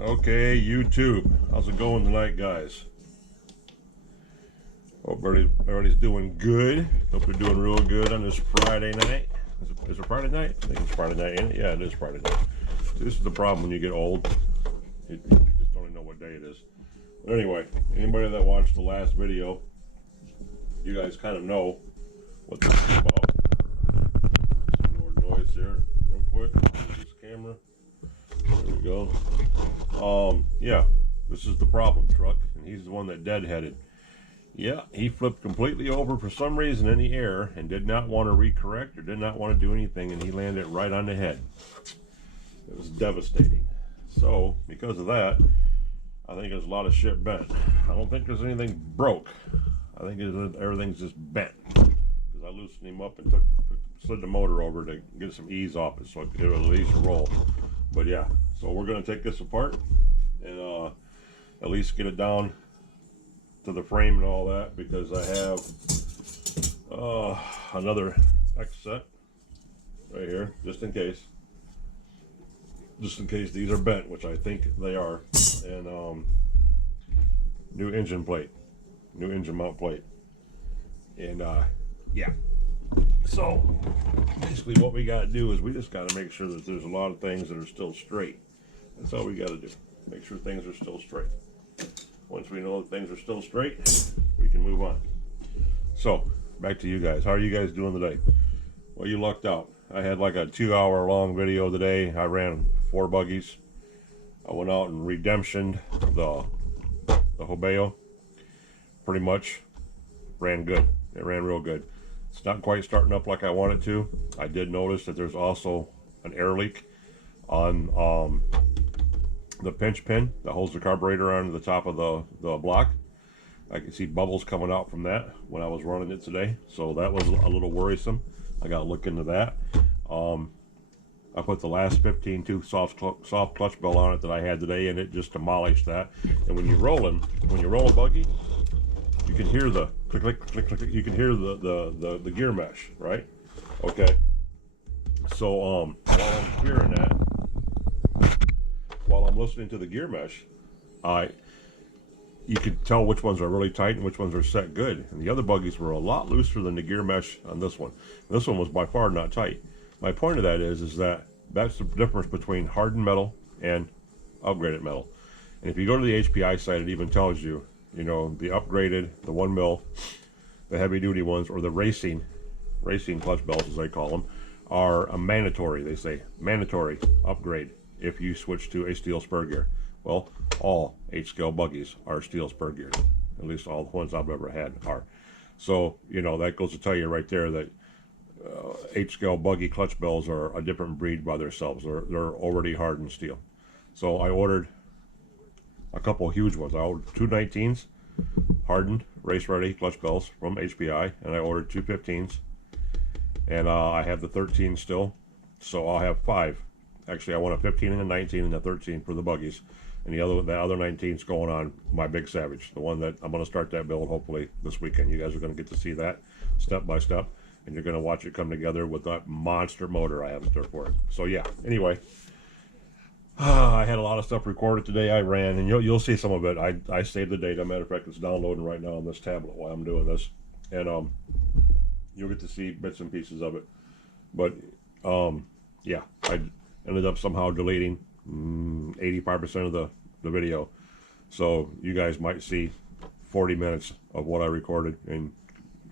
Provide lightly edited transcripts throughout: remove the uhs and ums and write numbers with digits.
Okay, YouTube. How's it going tonight, guys? Hope everybody's doing good. Hope you're doing real good on this Friday night. Is it Friday night? I think it's Friday night, ain't it? Yeah, it is Friday night. See, this is the problem when you get old. You just don't even know what day it is. But anyway, anybody that watched the last video, you guys kind of know what this is about. Some more noise here, real quick. This camera. There we go. Yeah, this is the problem truck, and he's the one that deadheaded. Yeah, he flipped completely over for some reason in the air and did not want to recorrect or did not want to do anything, and he landed right on the head. It was devastating. So, because of that, I think there's a lot of shit bent. I don't think there's anything broke. I think everything's just bent. Because I loosened him up and slid the motor over to get some ease off it so it would at least roll. But yeah, so we're going to take this apart and at least get it down to the frame and all that, because I have another X set right here just in case these are bent, which I think they are, and new engine mount plate, and yeah, so basically what we got to do is we just got to make sure that there's a lot of things that are still straight. That's all we got to do, make sure things are still straight. Once we know that things are still straight, we can move on. So, back to you guys. How are you guys doing today? Well, you lucked out. I had like a 2-hour long video today. I ran 4 buggies. I went out and redemptioned the Hobeo. Pretty much ran good. It ran real good. It's not quite starting up like I want it to. I did notice that there's also an air leak on the pinch pin that holds the carburetor onto the top of the block. I can see bubbles coming out from that when I was running it today, so that was a little worrisome. I got to look into that. I put the last 15-tooth soft clutch belt on it that I had today, and it just demolished that. And when you roll a buggy, you can hear the click click click click. You can hear the gear mesh, right? Okay. So while I'm hearing that, while I'm listening to the gear mesh, you can tell which ones are really tight and which ones are set good. And the other buggies were a lot looser than the gear mesh on this one. This one was by far not tight. My point of that is that that's the difference between hardened metal and upgraded metal. And if you go to the HPI site, it even tells you, you know, the upgraded, the 1 mil, the heavy duty ones, or the racing clutch belts as they call them, are a mandatory, they say, mandatory upgrade if you switch to a steel spur gear. Well, all 8-scale buggies are steel spur gears. At least all the ones I've ever had are. So, you know, that goes to tell you right there that 8-scale buggy clutch bells are a different breed by themselves. They're already hardened steel. So I ordered a couple huge ones. I ordered 2 19s, hardened, race-ready clutch bells from HPI, and I ordered 2 15s. And I have the 13 still, so I'll have 5. Actually, I want a 15 and a 19 and a 13 for the buggies. And the other 19 is going on my Big Savage, the one that I'm going to start that build hopefully this weekend. You guys are going to get to see that step by step, and you're going to watch it come together with that monster motor I have in store for it. So yeah, anyway, I had a lot of stuff recorded today. I ran, and you'll see some of it. I saved the data. Matter of fact, it's downloading right now on this tablet while I'm doing this, and you'll get to see bits and pieces of it. But yeah, I ended up somehow deleting 85% of the video, so you guys might see 40 minutes of what I recorded, and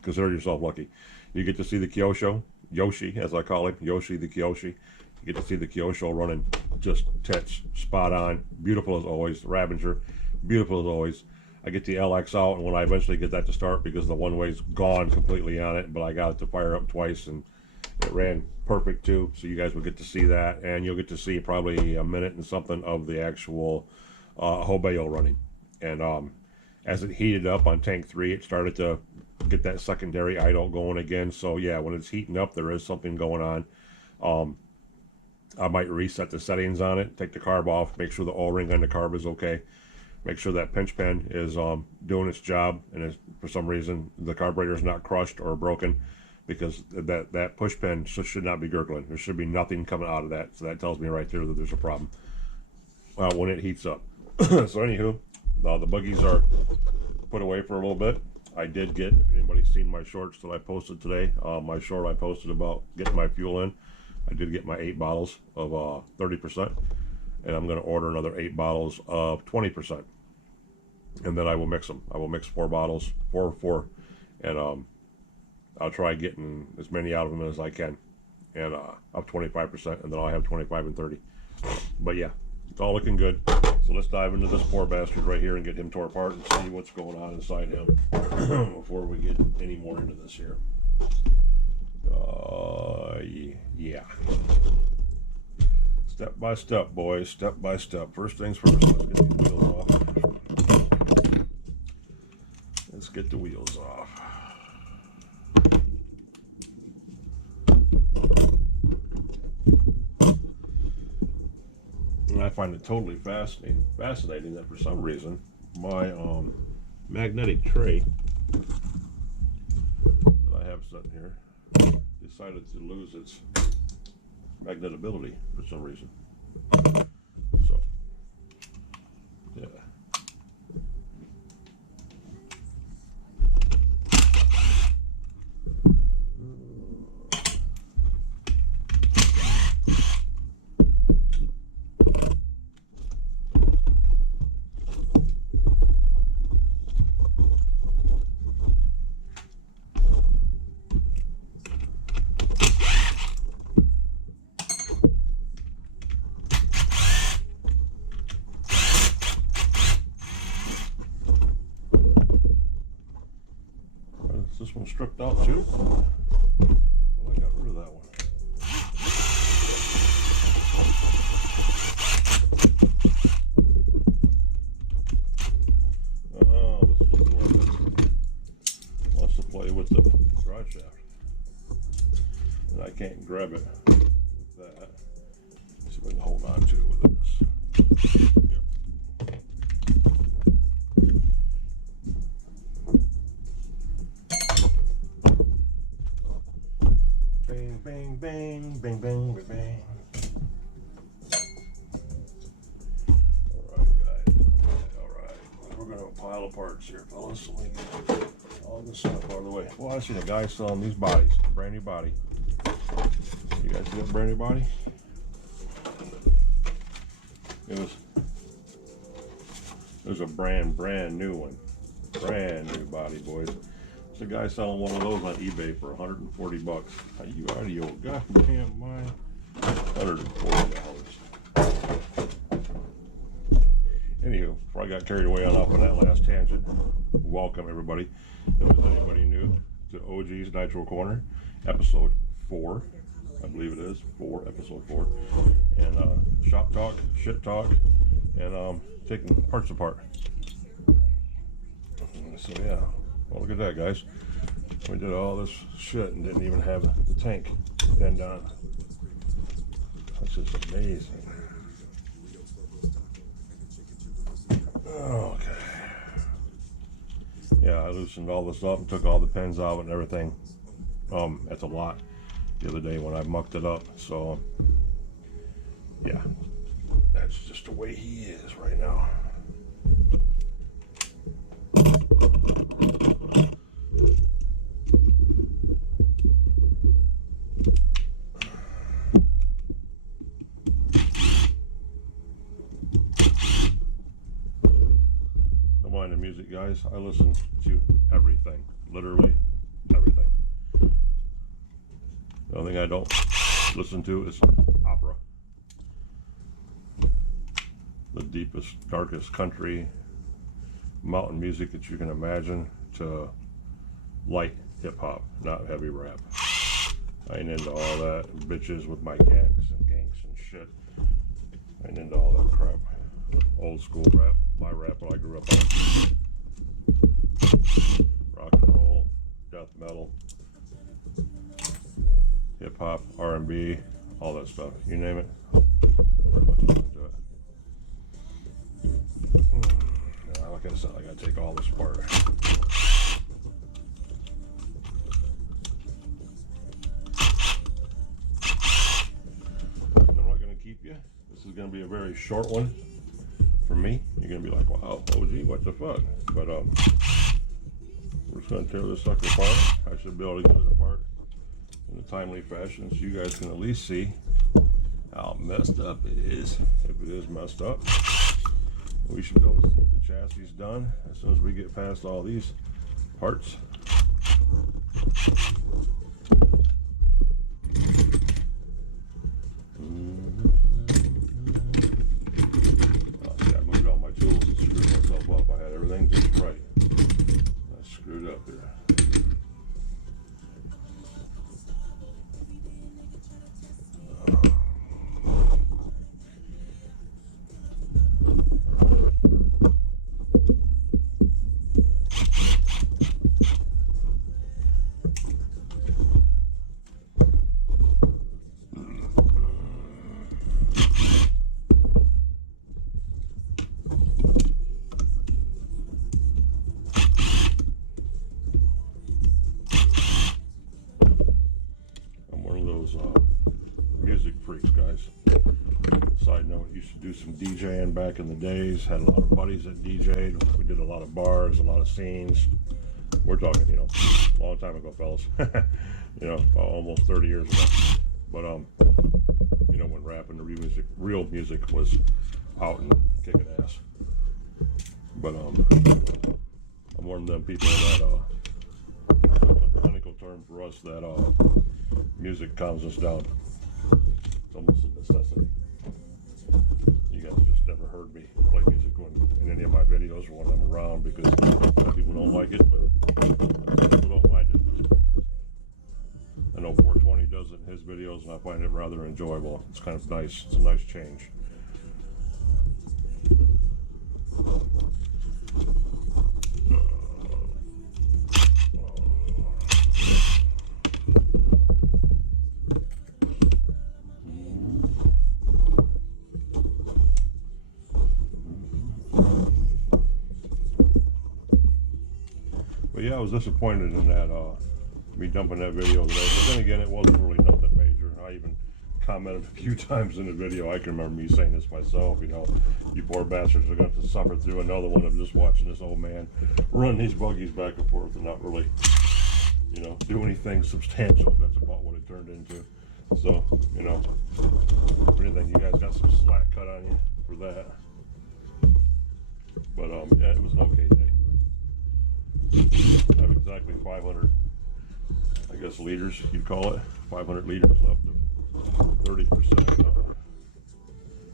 consider yourself lucky. You get to see the Yoshi, as I call him, Yoshi the Kyoshi. You get to see the Kyosho running just tits, spot on, beautiful as always. Rabinger, beautiful as always. I get the LX out, and when I eventually get that to start, because the one-way's gone completely on it, but I got it to fire up twice, and it ran perfect too, so you guys will get to see that, and you'll get to see probably a minute and something of the actual Hobeo running. And as it heated up on tank 3, it started to get that secondary idle going again. So yeah, when it's heating up, there is something going on. I might reset the settings on it, take the carb off, make sure the O-ring on the carb is okay, make sure that pinch pen is doing its job, and for some reason the carburetor is not crushed or broken, because that push pin should not be gurgling. There should be nothing coming out of that, so that tells me right there that there's a problem. when it heats up. So anywho, the buggies are put away for a little bit. I did get, if anybody's seen my shorts that I posted today, my short I posted about getting my fuel in, I did get my 8 bottles of 30%, and I'm going to order another 8 bottles of 20%, and then I will mix them. I will mix 4 bottles, 4, and I'll try getting as many out of them as I can, and up 25%, and then I'll have 25 and 30. But yeah, it's all looking good. So let's dive into this poor bastard right here and get him tore apart and see what's going on inside him before we get any more into this here. Yeah. Step by step, boys. Step by step. First things first. Let's get these wheels off. Let's get the wheels off. And I find it totally fascinating that for some reason my magnetic tray that I have sitting here decided to lose its magnetability for some reason. So, yeah. Is this one stripped out too? Well, I got rid of that one. Oh, this is the one that wants to play with the drive shaft. And I can't grab it with that. Let's see if I can hold on to it with this. Yep. Bang, bang, bang, bang, bang, bang, bang. Alright, guys. Alright. We're going to pile of parts here, fellas. So we get all this stuff out of the way. Well, I seen a guy selling these bodies. Brand new body. You guys see that brand new body? It was a brand new one. Brand new body, boys. There's a guy selling one of those on eBay for 140 bucks. Are you out of your goddamn mind? $140. Anywho, before I got carried away off on that last tangent, welcome everybody. If there's anybody new to O.Gs Nitro Corner, episode 4. I believe it is episode 4. And shop talk, shit talk, and taking parts apart. So yeah. Well, look at that, guys. We did all this shit and didn't even have the tank bend on. That's just amazing. Okay. Yeah, I loosened all this up and took all the pins out and everything. That's a lot the other day when I mucked it up. So, yeah. That's just the way he is right now. The music, guys. I listen to everything, literally everything. The only thing I don't listen to is opera. The deepest, darkest country, mountain music that you can imagine, to light hip hop, not heavy rap. I ain't into all that bitches with my ganks and shit. I ain't into all that crap. Old school rap, my rap when I grew up on. Rock and roll, death metal, hip hop, R&B, all that stuff. You name it, I'm pretty much into it. Now, like I said, I gotta take all this apart. I'm not gonna keep you. This is gonna be a very short one. for me, you're gonna be like, wow, OG, what the fuck? But we're just gonna tear this sucker apart. I should be able to get it apart in a timely fashion so you guys can at least see how messed up it is. If it is messed up, we should be able to see if the chassis is done as soon as we get past all these parts. Oh, see, I moved all my tools and screwed myself up. I had everything just right. I screwed up here. Music freaks, guys. Side note, used to do some DJing back in the days. Had a lot of buddies that DJ'd. We did a lot of bars, a lot of scenes. We're talking, you know, a long time ago, fellas. You know, almost 30 years ago. But you know, when rap and real music was out and kicking ass. But I'm one of them people that a clinical term for us that music calms us down. It's almost a necessity. You guys just never heard me play music in any of my videos or when I'm around because some people don't like it, but some people don't mind it. I know 420 does it in his videos and I find it rather enjoyable. It's kind of nice. It's a nice change. But yeah, I was disappointed in that, me dumping that video today. But then again, it wasn't really nothing major. I even commented a few times in the video. I can remember me saying this myself, you know, you poor bastards are going to suffer through another one of just watching this old man run these buggies back and forth and not really, you know, do anything substantial. That's about what it turned into. So, you know, if anything, you guys got some slack cut on you for that. But yeah, it was an okay day. I have exactly 500, I guess, liters, you'd call it. 500 liters left of 30%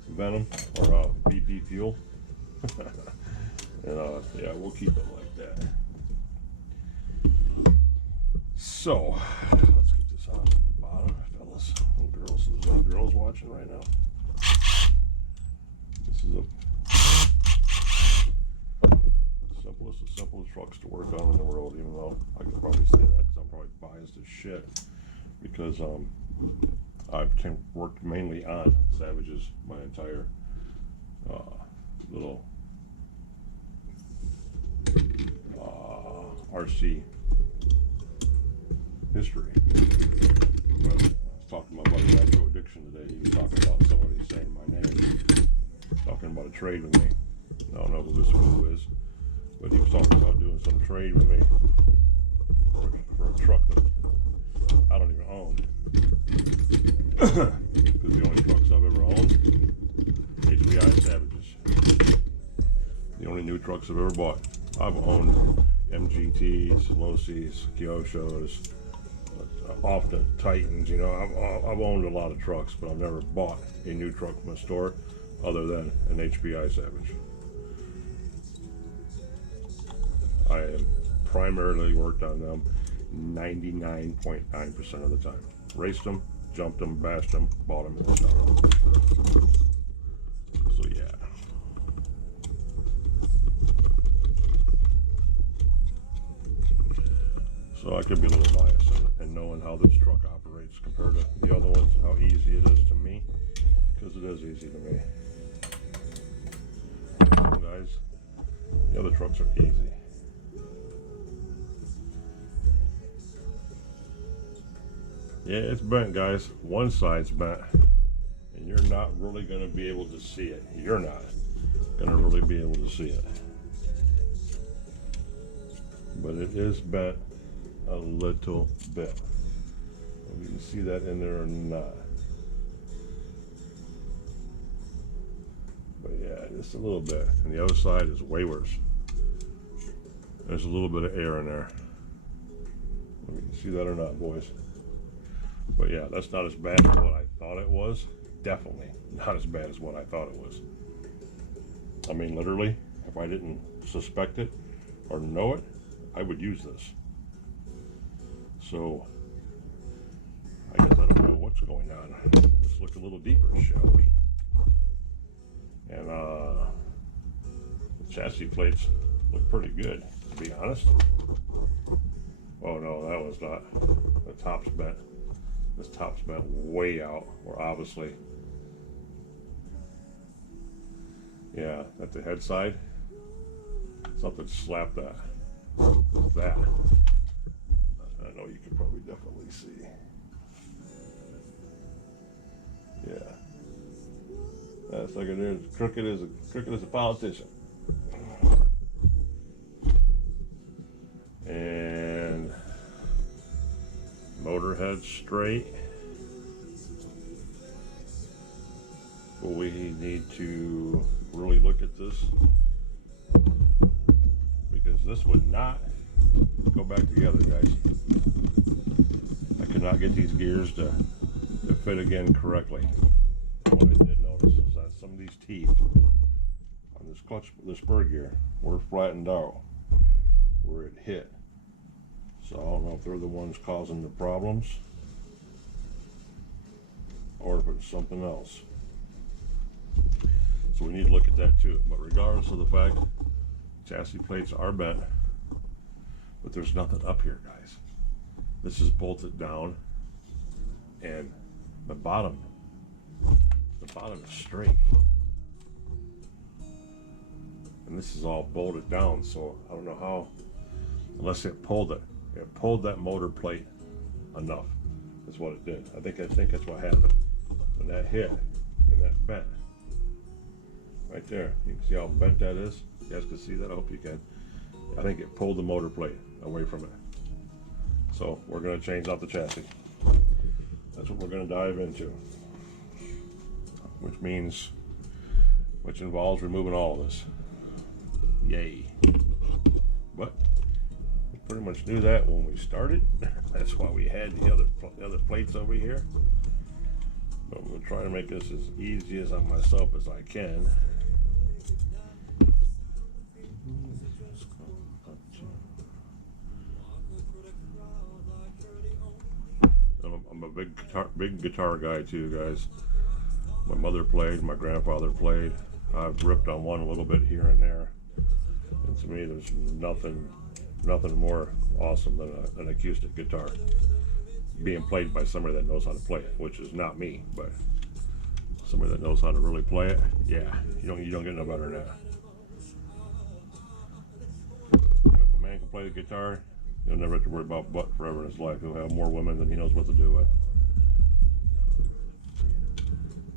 venom or BP fuel. And yeah, we'll keep it like that. So, let's get this on the bottom, fellas and girls. There's any girls watching right now. This is the simplest trucks to work on in the world, even though I can probably say that because I'm probably biased as shit because I've worked mainly on Savages my entire little RC history. But I was talking to my buddy Nitro Addiction today. He was talking about somebody saying my name, talking about a trade with me. I don't know who this fool is, but he was talking about doing some trade with me for a truck that I don't even own. Because the only trucks I've ever owned, HBI Savages. The only new trucks I've ever bought. I've owned MGTs, Losis, Kyoshos, off the Titans, you know, I've owned a lot of trucks, but I've never bought a new truck from a store other than an HBI Savage. I have primarily worked on them 99.9% of the time. Raced them, jumped them, bashed them, bought them, and stopped. So yeah. So I could be a little biased in knowing how this truck operates compared to the other ones and how easy it is to me, because it is easy to me. And guys, the other trucks are easy. Yeah, it's bent, guys. One side's bent, and you're not really going to be able to see it. You're not. gonna really be able to see it. But it is bent a little bit. You can see that in there or not. But yeah, just a little bit. And the other side is way worse. There's a little bit of air in there. You can see that or not, boys. But yeah, that's not as bad as what I thought it was. Definitely not as bad as what I thought it was. I mean, literally, if I didn't suspect it or know it, I would use this. So, I guess I don't know what's going on. Let's look a little deeper, shall we? And the chassis plates look pretty good, to be honest. Oh no, that was not. The top's bent. This top's bent way out, or obviously. Yeah, at the head side, something slapped that. That. I know you can probably definitely see. Yeah. That's like it is. Crooked as a politician. And motor head straight. But we need to really look at this, because this would not go back together, guys. I could not get these gears to fit again correctly. What I did notice is that some of these teeth on this clutch, this spur gear, were flattened out where it hit. So I don't know if they're the ones causing the problems or if it's something else. So we need to look at that too. But regardless of the fact, chassis plates are bent, but there's nothing up here, guys. This is bolted down, and the bottom is straight. And this is all bolted down, so I don't know how, unless it pulled it. It pulled that motor plate enough, is what it did. I think that's what happened. When that hit and that bent. Right there. You can see how bent that is. You guys can see that? I hope you can. I think it pulled the motor plate away from it. So we're going to change out the chassis. That's what we're going to dive into. Which involves removing all of this. Yay. But we pretty much knew that when we started. That's why we had the other plates over here. But we'll try to make this as easy as on myself as I can. I'm a big guitar guy too, guys. My mother played, my grandfather played. I've ripped on one a little bit here and there. And to me, there's nothing more awesome than an acoustic guitar being played by somebody that knows how to play it, which is not me, but somebody that knows how to really play it. Yeah, you don't get no better than that. And if a man can play the guitar, he'll never have to worry about butt forever in his life. He'll have more women than he knows what to do with.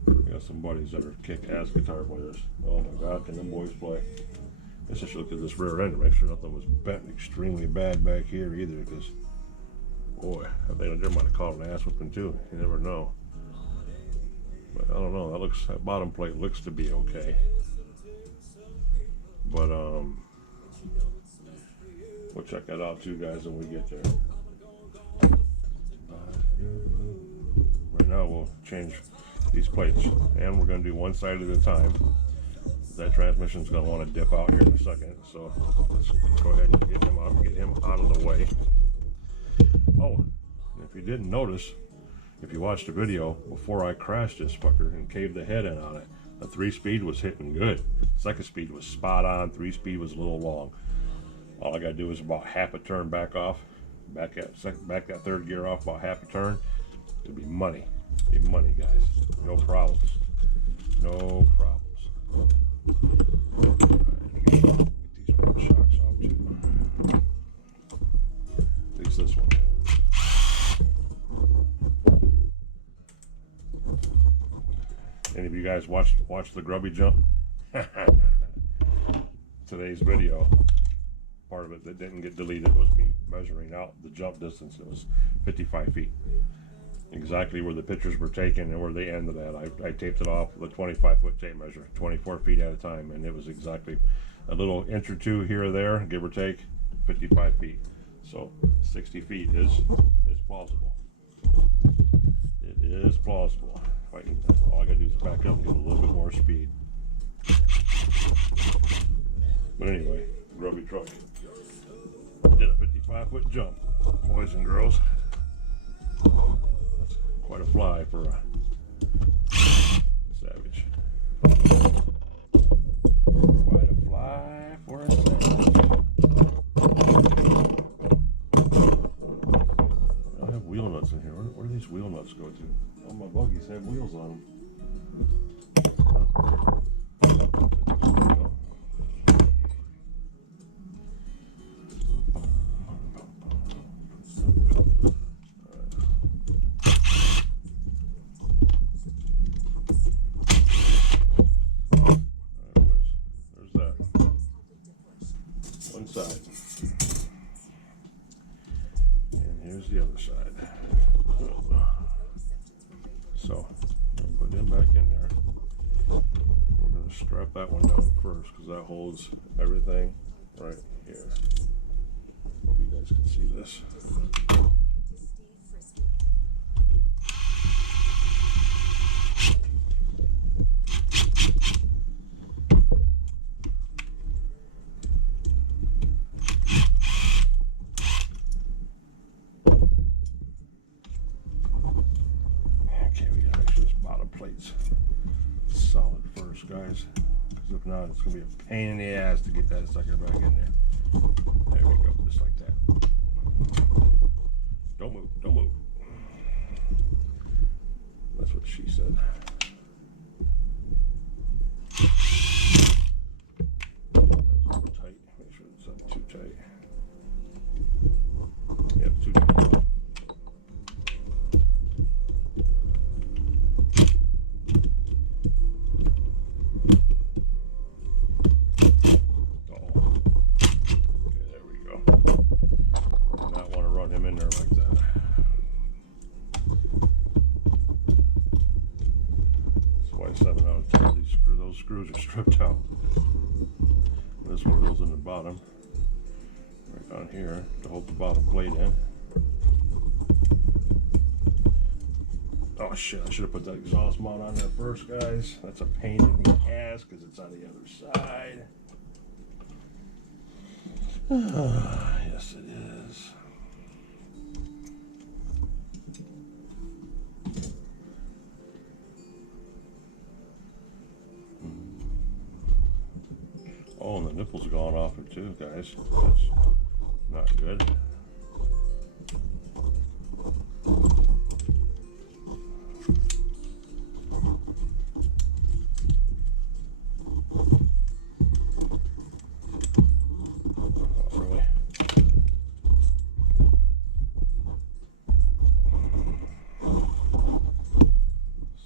I got some buddies that are kick-ass guitar players. Oh my God, can them boys play? I guess I should look at this rear end to make sure nothing was bent extremely bad back here either, because boy, I think they might have caught an ass whipping too. You never know. But I don't know. That bottom plate looks to be okay. But we'll check that out too, guys, when we get there. Right now we'll change these plates, and we're going to do one side at a time. That transmission's going to want to dip out here in a second, so let's go ahead and get him out of the way. Oh, if you didn't notice, if you watched the video before I crashed this fucker and caved the head in on it, the 3-speed was hitting good. 2nd speed was spot on. 3-speed was a little long. All I got to do is about half a turn back off, back that 3rd gear off about half a turn. It'll be money. It'll be money, guys. No problems. No problems. Right, get these front shocks off too. At least this one. Any of you guys watch the Grubby jump? today's video, part of it that didn't get deleted was me measuring out the jump distance. It was 55 feet. Exactly where the pictures were taken and where they ended at. I taped it off with a 25-foot tape measure, 24 feet at a time, and it was exactly a little inch or two here or there, give or take, 55 feet. So 60 feet is plausible. It is plausible. All I gotta do is back up and get a little bit more speed. But anyway, grubby truck did a 55-foot jump, boys and girls. That's quite a fly for a savage. Quite a fly for a savage. I have wheel nuts in here. Where do these wheel nuts go to? All my buggies have wheels on them. Side. And here's the other side. So, I'll put them back in there. We're going to strap that one down first because that holds everything right here. Hope you guys can see this. Plates solid first, guys, because if not, it's gonna be a pain in the ass to get that sucker back in there. There we go, just like that. Don't move, don't move. That's what she said. That's a little tight. Make sure it's not too tight. Yep, too tight. Those screws are stripped out. This one goes in the bottom, right down here, to hold the bottom plate in. Oh shit, I should have put that exhaust mount on there first, guys. That's a pain in the ass because it's on the other side. Yes, it is. Oh, and the nipple's gone off it too, guys. That's not good. Oh, really?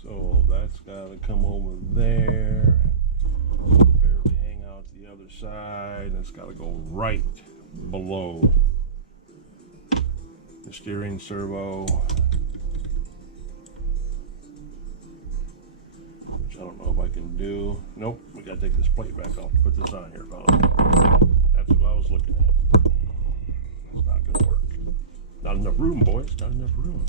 So that's got to come over there. The other side, and it's got to go right below the steering servo, which I don't know if I can do. Nope, we got to take this plate back off to put this on here, fellas. That's what I was looking at. It's not going to work. Not enough room, boys. Not enough room.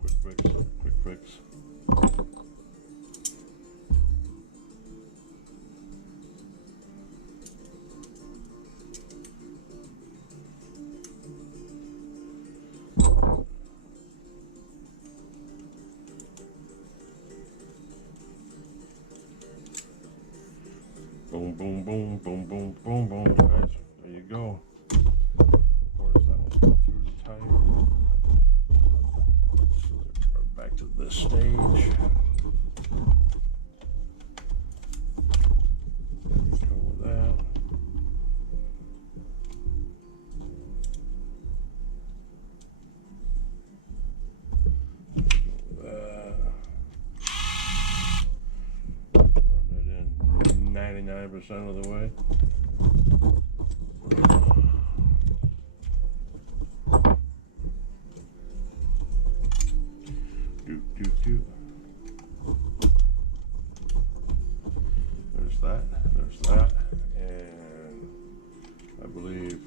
Quick fix. Quick fix. Boom, boom, boom, boom, boom, boom, boom, guys. There you go. Of course, that one's going through the tire. So we're back to this stage. There we go with that. Go with that. 75% of the way. There's that, and I believe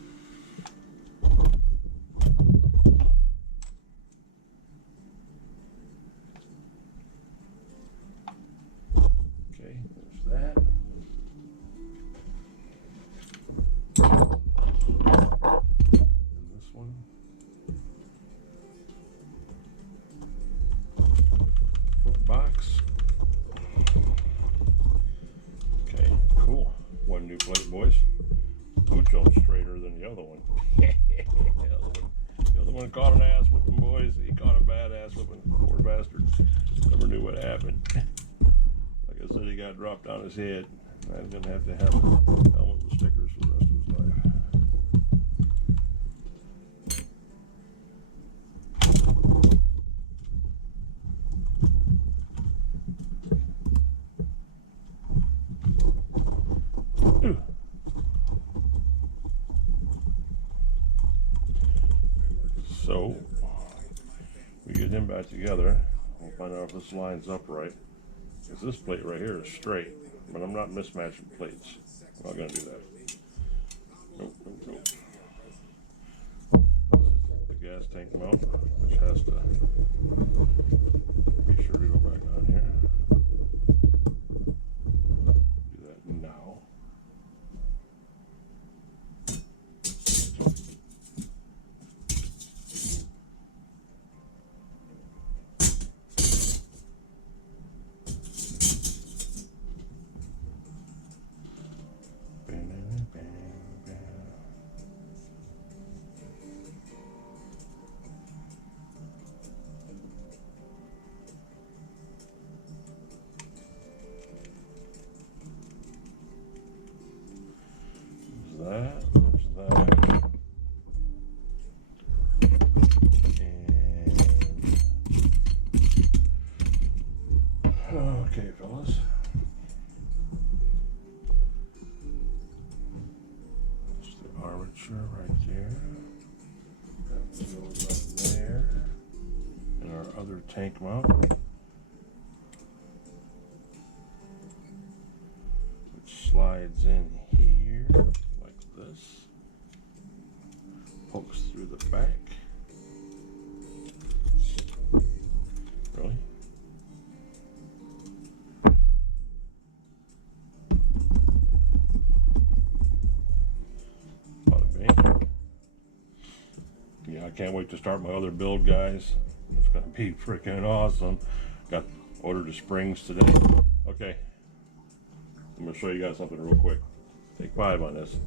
okay, there's that. And this one. Foot box. Okay, cool. One new plate, boys. Which one's straighter than the other one? the other one caught an ass whipping, boys. He caught a bad ass whipping. Poor bastard. Never knew what happened. Like I said, he got dropped on his head. I'm gonna have to have a helmet with stickers for the rest of his life. So we get him back together. We'll find out if this lines up right. Because this plate right here is straight, but I'm not mismatching plates. I'm not gonna do that. Nope, nope, nope. This is the gas tank mount, which has to be sure to go back on here. Do that now. There's that. And okay, fellas. That's the armature right there. That goes up there. And our other tank mount, which slides in here like this, pokes through the back. Really? Bada bing. Yeah, I can't wait to start my other build, guys. It's gonna be freaking awesome. Got ordered the springs today. Okay, I'm gonna show you guys something real quick. Take 5 on this,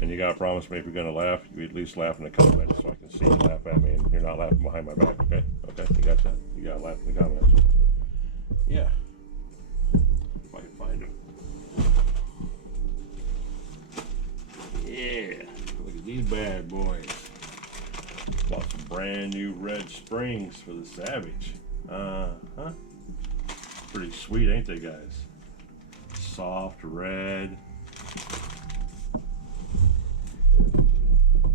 and you gotta promise me if you're gonna laugh, you at least laugh in the comments so I can see you laugh at me, and you're not laughing behind my back. Okay, okay, you got that. You gotta laugh in the comments. Yeah, if I can find them. Yeah, look at these bad boys. Bought some brand new red springs for the Savage. Pretty sweet, ain't they, guys? Soft red.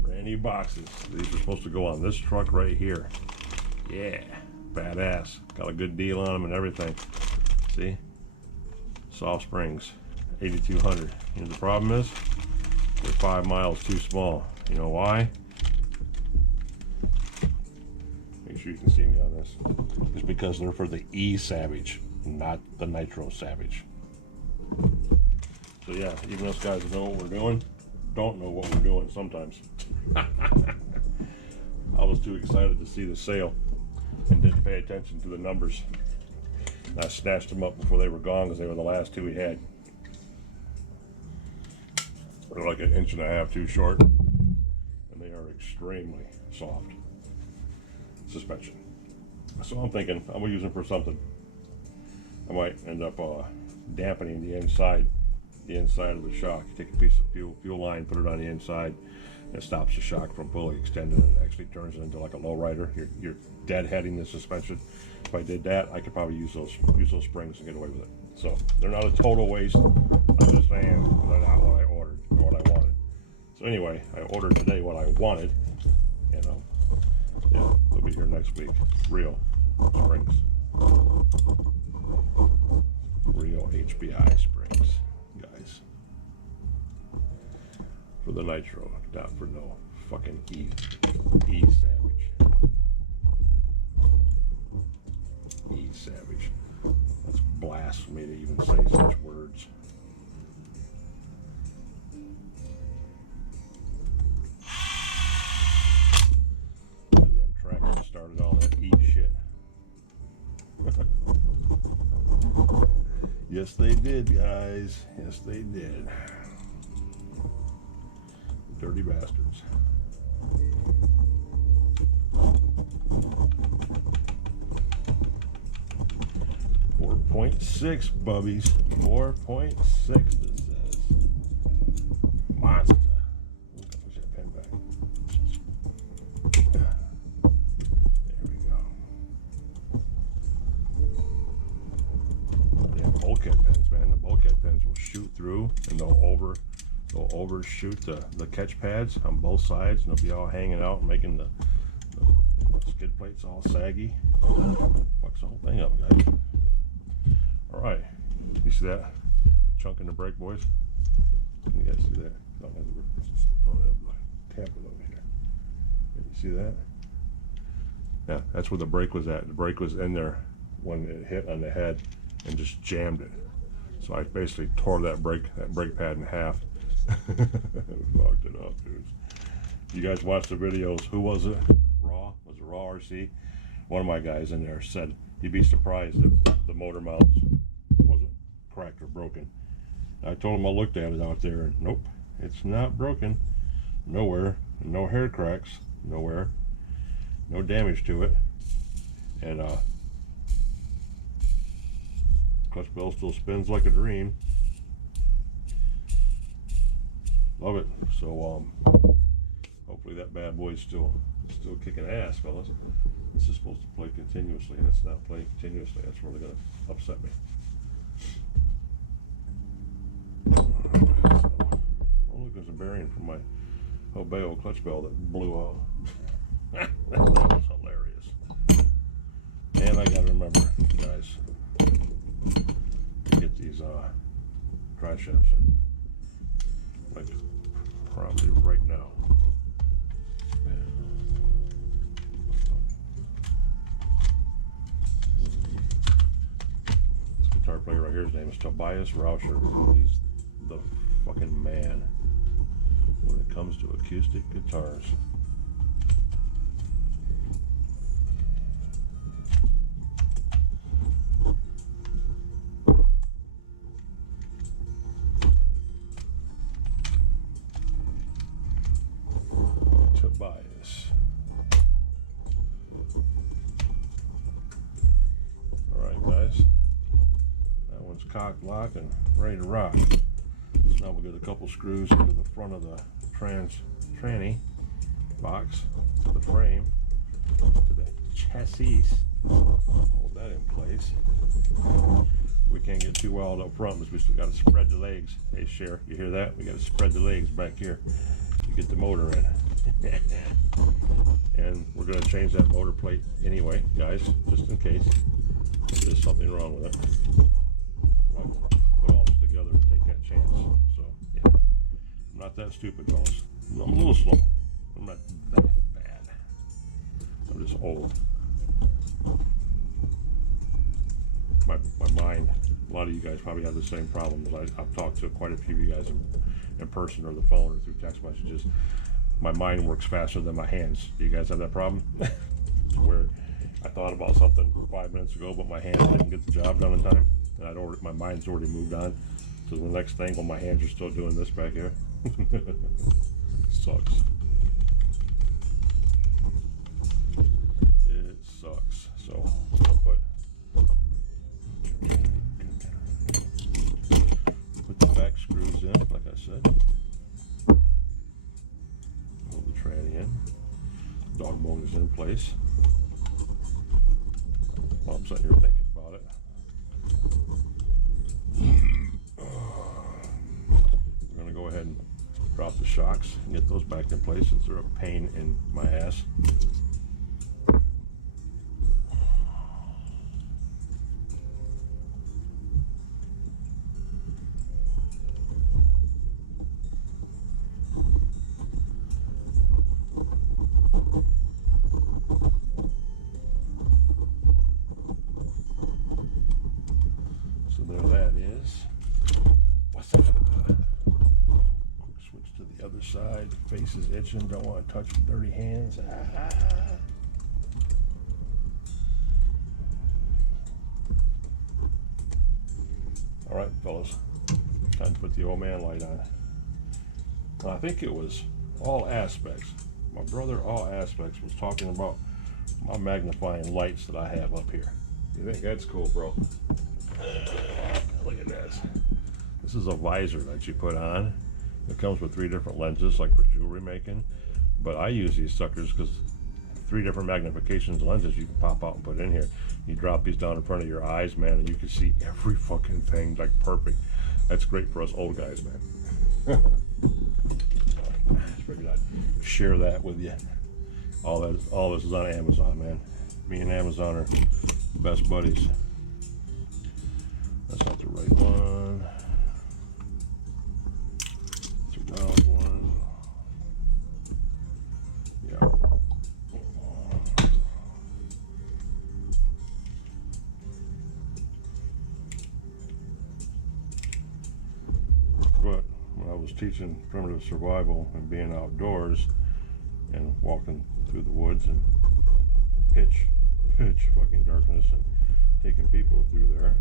Brand new boxes. These are supposed to go on this truck right here. Yeah, badass. Got a good deal on them and everything. See? Soft springs, 8,200. You know the problem is? They're 5 miles too small. You know why? Make sure you can see me on this. It's because they're for the E-Savage, not the Nitro Savage. So yeah, even us guys that know what we're doing, don't know what we're doing sometimes. I was too excited to see the sale and didn't pay attention to the numbers. I snatched them up before they were gone because they were the last 2 we had. They're like 1.5 inches too short, and they are extremely soft suspension. So I'm thinking I'm gonna use them for something. I might end up dampening the inside of the shock. Take a piece of fuel line, put it on the inside, It stops the shock from fully extending and actually turns it into like a low rider. You're deadheading the suspension. If I did that, I could probably use those springs and get away with it. So they're not a total waste. I'm just saying they're not what I ordered or what I wanted. So anyway, I ordered today what I wanted, and yeah, they'll be here next week. Real springs, real HBI springs, guys. For the Nitro, not for no fucking E Savage. E Savage. That's blasphemy to even say such words. Goddamn traction started all that E shit. Yes, they did, guys. Yes, they did. Dirty bastards. 4.6 bubbies. 4.6 this says. Monster. I'm gonna push that pen back. There we go. Yeah, bulkhead pens, man. The bulkhead pens will shoot through and they'll overshoot the catch pads on both sides, and they'll be all hanging out and making the skid plates all saggy. Fucks the whole thing up, guys. All right, you see that chunk in the brake, boys? Can you guys see that? Oh, tap it over here. You see that? Yeah, that's where the brake was at. The brake was in there when it hit on the head and just jammed it. So I basically tore that brake pad in half. Fucked it up, dudes. You guys watched the videos. Who was it? Raw? Was it Raw RC? One of my guys in there said he'd be surprised if the motor mounts wasn't cracked or broken. I told him I looked at it out there, and nope, it's not broken. Nowhere. No hair cracks. Nowhere. No damage to it. And clutch bell still spins like a dream. Love it. So hopefully that bad boy's still kicking ass, fellas. This is supposed to play continuously, and it's not playing continuously. That's really gonna upset me. Oh, look, there's a bearing from my Obeo clutch bell that blew off. That was hilarious. And I gotta remember, guys, to get these drive shafts in. Like probably right now. This guitar player right here, his name is Tobias Rauscher. He's the fucking man when it comes to acoustic guitars. Tobias. Alright, guys. That one's cocked, locked, and ready to rock. So now we'll get a couple screws into the front of the tranny box, to the frame, to the chassis. Hold that in place. We can't get too wild up front because we still got to spread the legs. Hey, Cher, you hear that? We got to spread the legs back here to get the motor in. And we're going to change that motor plate anyway, guys, just in case there's something wrong with it. I'm not going to put all this together and take that chance. So, yeah, I'm not that stupid, fellas. I'm a little slow. I'm not that bad. I'm just old. My mind, a lot of you guys probably have the same problem. I've talked to quite a few of you guys in person or the phone or through text messages. My mind works faster than my hands. Do you guys have that problem? Where I thought about something 5 minutes ago, but my hands didn't get the job done in time, and my mind's already moved on to the next thing while my hands are still doing this back here. Sucks. It sucks. So I'm gonna put the back screws in, like I said. sitting here thinking about it. We're gonna go ahead and drop the shocks and get those back in place since they're a pain in my ass. So there that is. What's that? Switch to the other side. Face is itching. Don't want to touch with dirty hands. All right, fellas. Time to put the old man light on. Well, I think it was All Aspects. My brother, All Aspects, was talking about my magnifying lights that I have up here. You think that's cool, bro? Look at this. This is a visor that you put on. It comes with 3 different lenses, like for jewelry making. But I use these suckers because 3 different magnifications lenses you can pop out and put in here. You drop these down in front of your eyes, man, and you can see every fucking thing like perfect. That's great for us old guys, man. I figured I'd share that with you. All this is on Amazon, man. Me and Amazon are best buddies. That's not the right one. It's a round one. Yeah. But when I was teaching primitive survival and being outdoors and walking through the woods and pitch fucking darkness and taking people through there,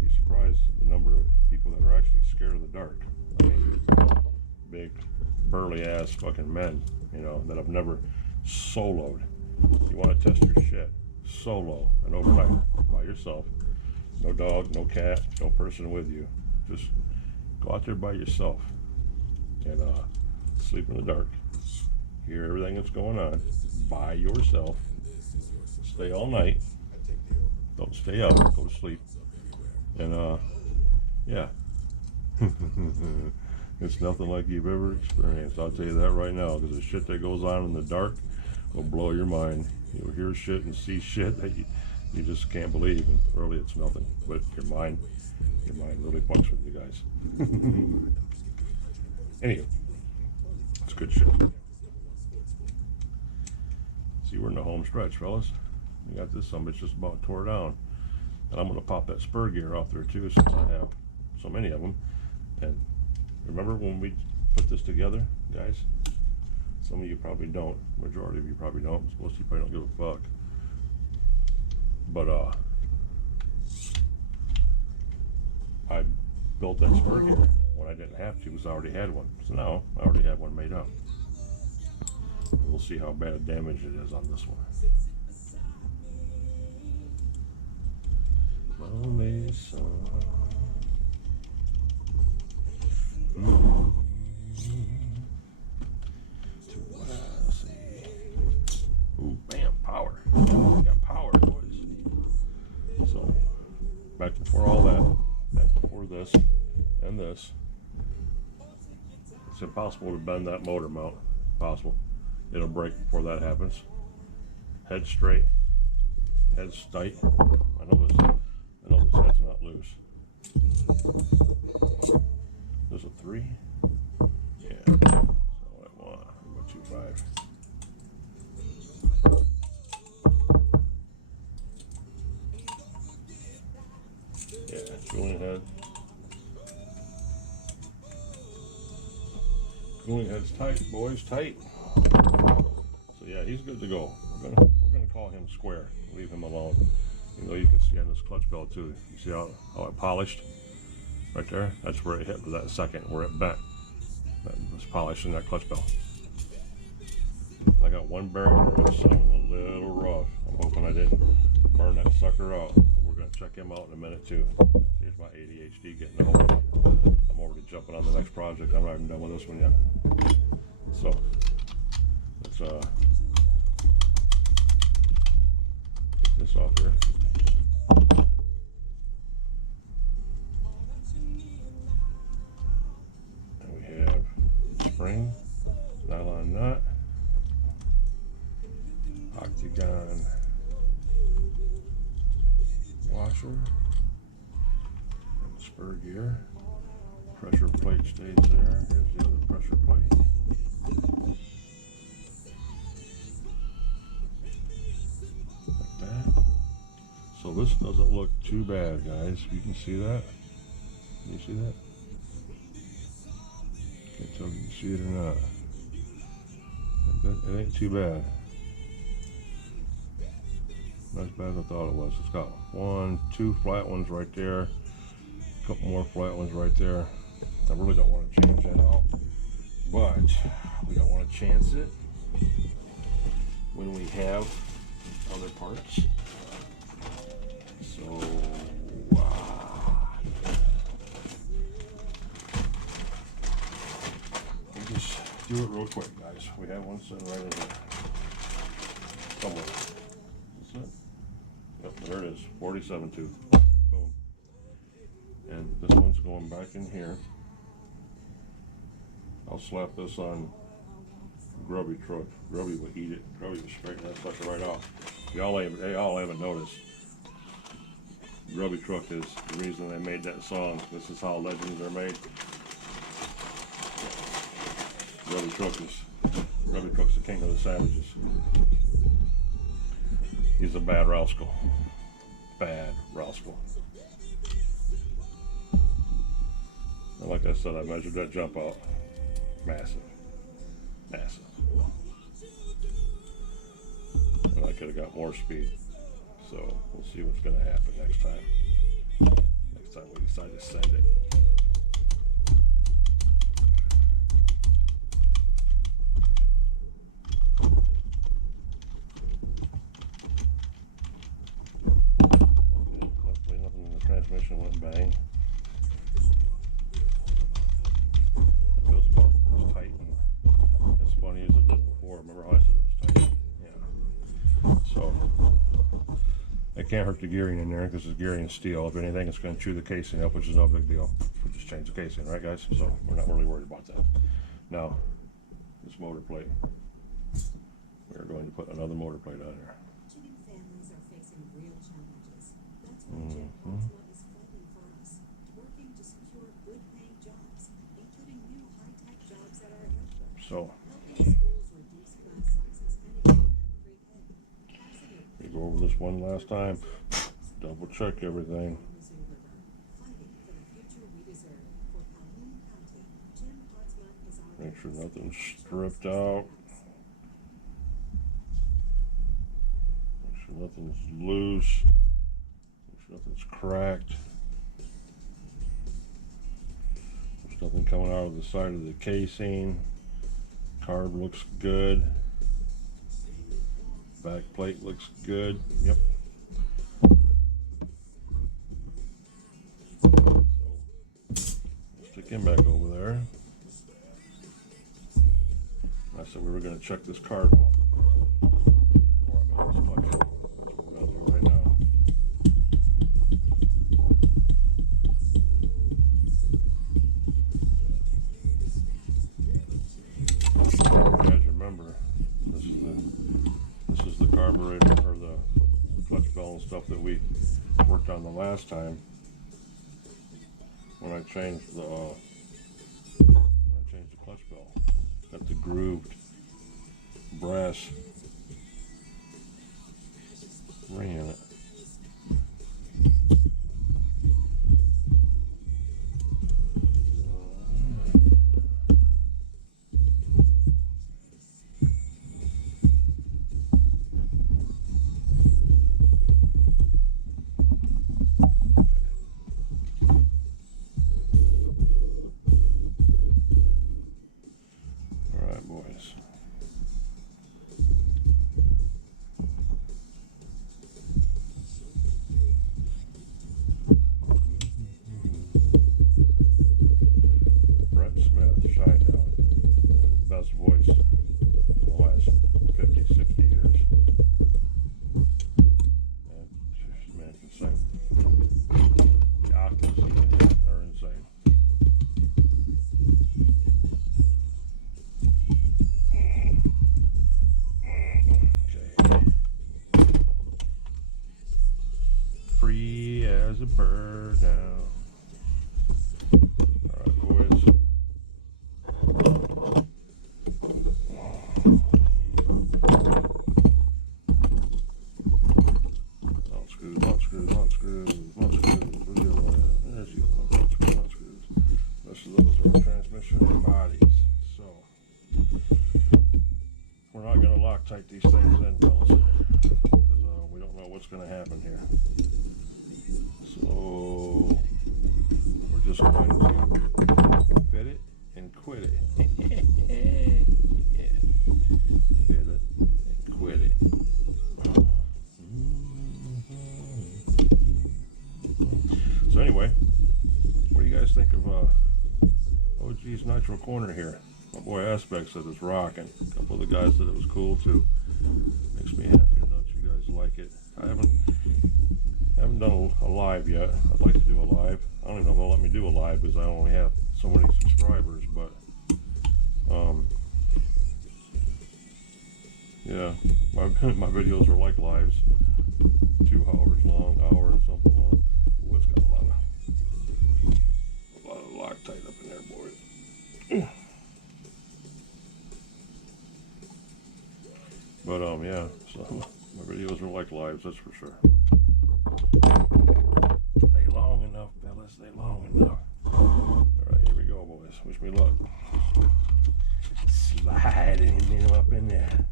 you'd be surprised the number of people that are actually scared of the dark. I mean, big, burly ass fucking men, you know, that have never soloed. You want to test your shit, solo and overnight by yourself. No dog, no cat, no person with you. Just go out there by yourself and sleep in the dark. Hear everything that's going on by yourself. Stay all night. Don't stay up. Go to sleep. And yeah. It's nothing like you've ever experienced. I'll tell you that right now, because the shit that goes on in the dark will blow your mind. You'll hear shit and see shit that you just can't believe, and really it's nothing. But your mind really fucks with you guys. Anyway, it's good shit. See, we're in the home stretch, fellas. We got this bitch just about tore down. And I'm going to pop that spur gear off there too, since I have so many of them. And remember when we put this together, guys? Some of you probably don't. Majority of you probably don't. Most of you probably don't give a fuck. But I built that spur gear when I didn't have to, because I already had one. So now I already have one made up. And we'll see how bad damage it is on this one. Lonely song. To what I see. Ooh, bam, power. Got power, boys. So, back before all that, back before this and this, it's impossible to bend that motor mount. Possible. It'll break before that happens. Head straight. Head's tight. I know this head's not loose. There's a 3. Yeah. That's what I want. I'm going 2.5. Yeah, cooling head. Cooling head's tight, boys, tight. So yeah, he's good to go. We're gonna call him square. Leave him alone. You know, you can see on this clutch belt too. You see how it polished right there? That's where it hit for that second, where it bent. That was polished in that clutch belt. I got one bearing there that's sounding a little rough. I'm hoping I didn't burn that sucker out. We're gonna check him out in a minute too. Here's my ADHD getting a hold of it. I'm already jumping on the next project. I'm not even done with this one yet. So let's get this off here. pressure. And spur gear. Pressure plate stays there. Here's the other pressure plate. Like that. So this doesn't look too bad, guys. You can see that. Can you see that? Can't tell if you can see it or not. It ain't too bad. Not as bad as I thought it was. It's got 1, 2 flat ones right there. A couple more flat ones right there. I really don't want to change that out, but we don't want to chance it when we have other parts. So we'll just do it real quick, guys. We have one sitting right in here somewhere. That's it. Yep, there it is. 47 tooth. Boom. And this one's going back in here. I'll slap this on Grubby truck. Grubby will eat it. Grubby will straighten that sucker right off. Y'all haven't noticed. Grubby truck is the reason they made that song. This is how legends are made. Grubby truck's the king of the savages. He's a bad rascal. Bad rascal. And like I said, I measured that jump out. Massive. Massive. And I could have got more speed. So we'll see what's going to happen next time. Next time we decide to send it. Okay, hopefully nothing in the transmission went bang. It feels about as tight and as funny as it did before. Remember how I said it was tight? Yeah. So it can't hurt the gearing in there because the gearing is steel. If anything, it's going to chew the casing up, which is no big deal. We just change the casing, right, guys? So we're not really worried about that. Now, this motor plate, we're going to put another motor plate on there. Chicken families are facing real challenges. That's why Jim Portsmouth is fighting for us, working to secure good-paying jobs, including new high-tech jobs at our airport. So, helping schools reduce class sizes and expand free pay. we go over this one last time. Double check everything. Fighting for the future we deserve. For Calhoun County, Jim Portsmouth is our Make sure nothing's stripped out. Make sure nothing's loose. Make sure nothing's cracked. There's nothing coming out of the side of the casing. Carb looks good. Back plate looks good. Yep. So, stick him back over there. I said we were going to check this carb out. Or I mean this clutch. That's what we're going to do right now. You guys remember, this is the carburetor or the clutch bell and stuff that we worked on the last time when I changed the clutch bell. Got the grooved brass ring in it. as a bird now. Alright, boys. Not screws, not screws, not screws, not screws. Where's the other one at? There's the other one. Not screws, not screws. Most of those are transmission bodies. So, we're not going to Loctite these things in, fellas. Because we don't know what's going to happen here. So, we're just going to fit it and quit it. Yeah. Fit it and quit it. So anyway, what do you guys think of O.Gs Nitro Corner here? My boy Aspect said it's rocking. A couple of the guys said it was cool too. Makes me happy to know that you guys like it. I haven't done a live yet. I'd like to do a live. I don't even know if they'll let me do a live because I only have so many subscribers, but yeah, my videos are like lives, 2 hours long, hour and something long. Oh, it's got a lot of Loctite up in there, boys. But yeah, so my videos are like lives, that's for sure. They long enough, fellas, they long enough. Alright, here we go, boys. Wish me luck. Sliding him up in there.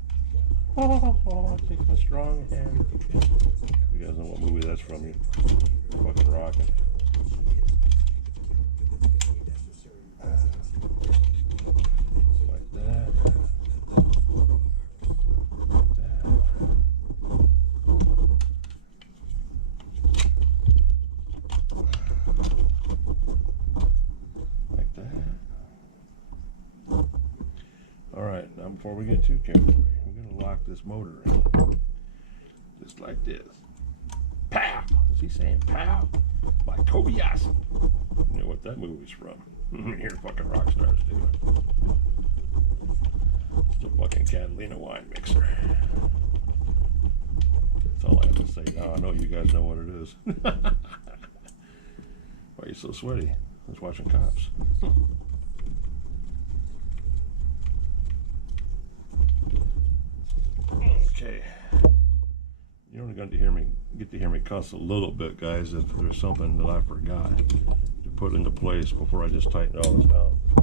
Oh, take my strong hand. You guys know what movie that's from, you fucking rocking. Like that. Like that. Alright, now before we get too carried away, we're going to lock this motor in. Just like this. Pow! Is he saying pow? Like Kobayashi. You know what that movie's from. Here fucking rock stars do. It's a fucking Catalina wine mixer. That's all I have to say now. I know you guys know what it is. Why are you so sweaty? I was watching Cops. Okay. You're only going to get to hear me cuss a little bit, guys, if there's something that I forgot to put into place before I just tighten all this down. For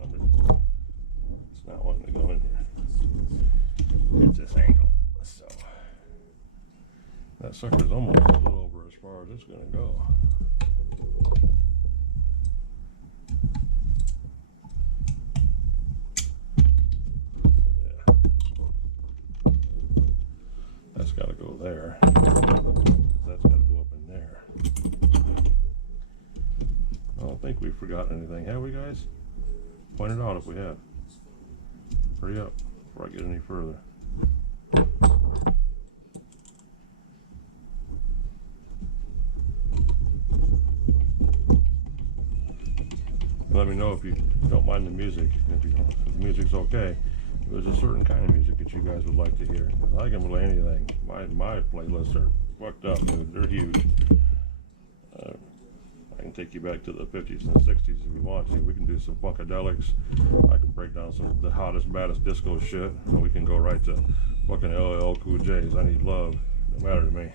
some reason, it's not wanting to go in here. It's this angle. So that sucker's almost a little over as far as it's going to go. That's got to go there. That's got to go up in there. I don't think we've forgotten anything, have we, guys? Point it out if we have. Hurry up before I get any further. Let me know if you don't mind the music. If the music's okay. There's a certain kind of music that you guys would like to hear. I can play anything. My playlists are fucked up, dude. They're huge. I can take you back to the 50s and 60s if you want to. We can do some funkadelics. I can break down some of the hottest, baddest disco shit. And we can go right to fucking LL Cool J's. I Need Love. No matter to me.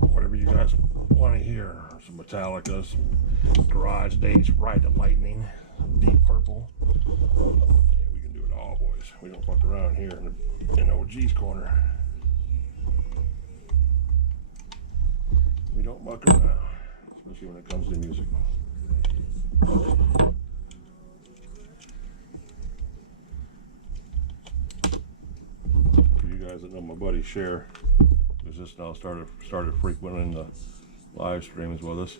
Whatever you guys want to hear. Some Metallica, some Garage Days, Ride the Lightning, some Deep Purple. Oh, boys, we don't fuck around here in O.Gs Corner. We don't muck around, especially when it comes to music. For you guys that know my buddy Cher, who's just now started frequenting the live streams with us.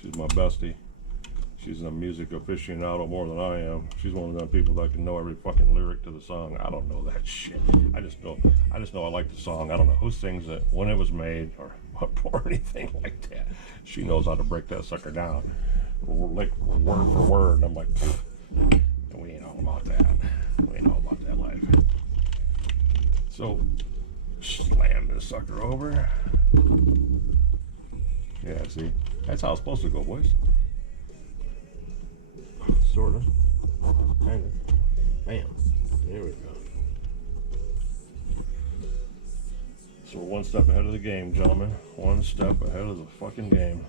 She's my bestie. She's a music aficionado more than I am. She's one of them people that can know every fucking lyric to the song. I don't know that shit. I just know I like the song. I don't know who sings it, when it was made, or anything like that. She knows how to break that sucker down, like word for word. And I'm like, we ain't all about that. We ain't all about that life. So slam this sucker over. Yeah, see? That's how it's supposed to go, boys. Sort of. Kind of. Bam. There we go. So we're one step ahead of the game, gentlemen. One step ahead of the fucking game.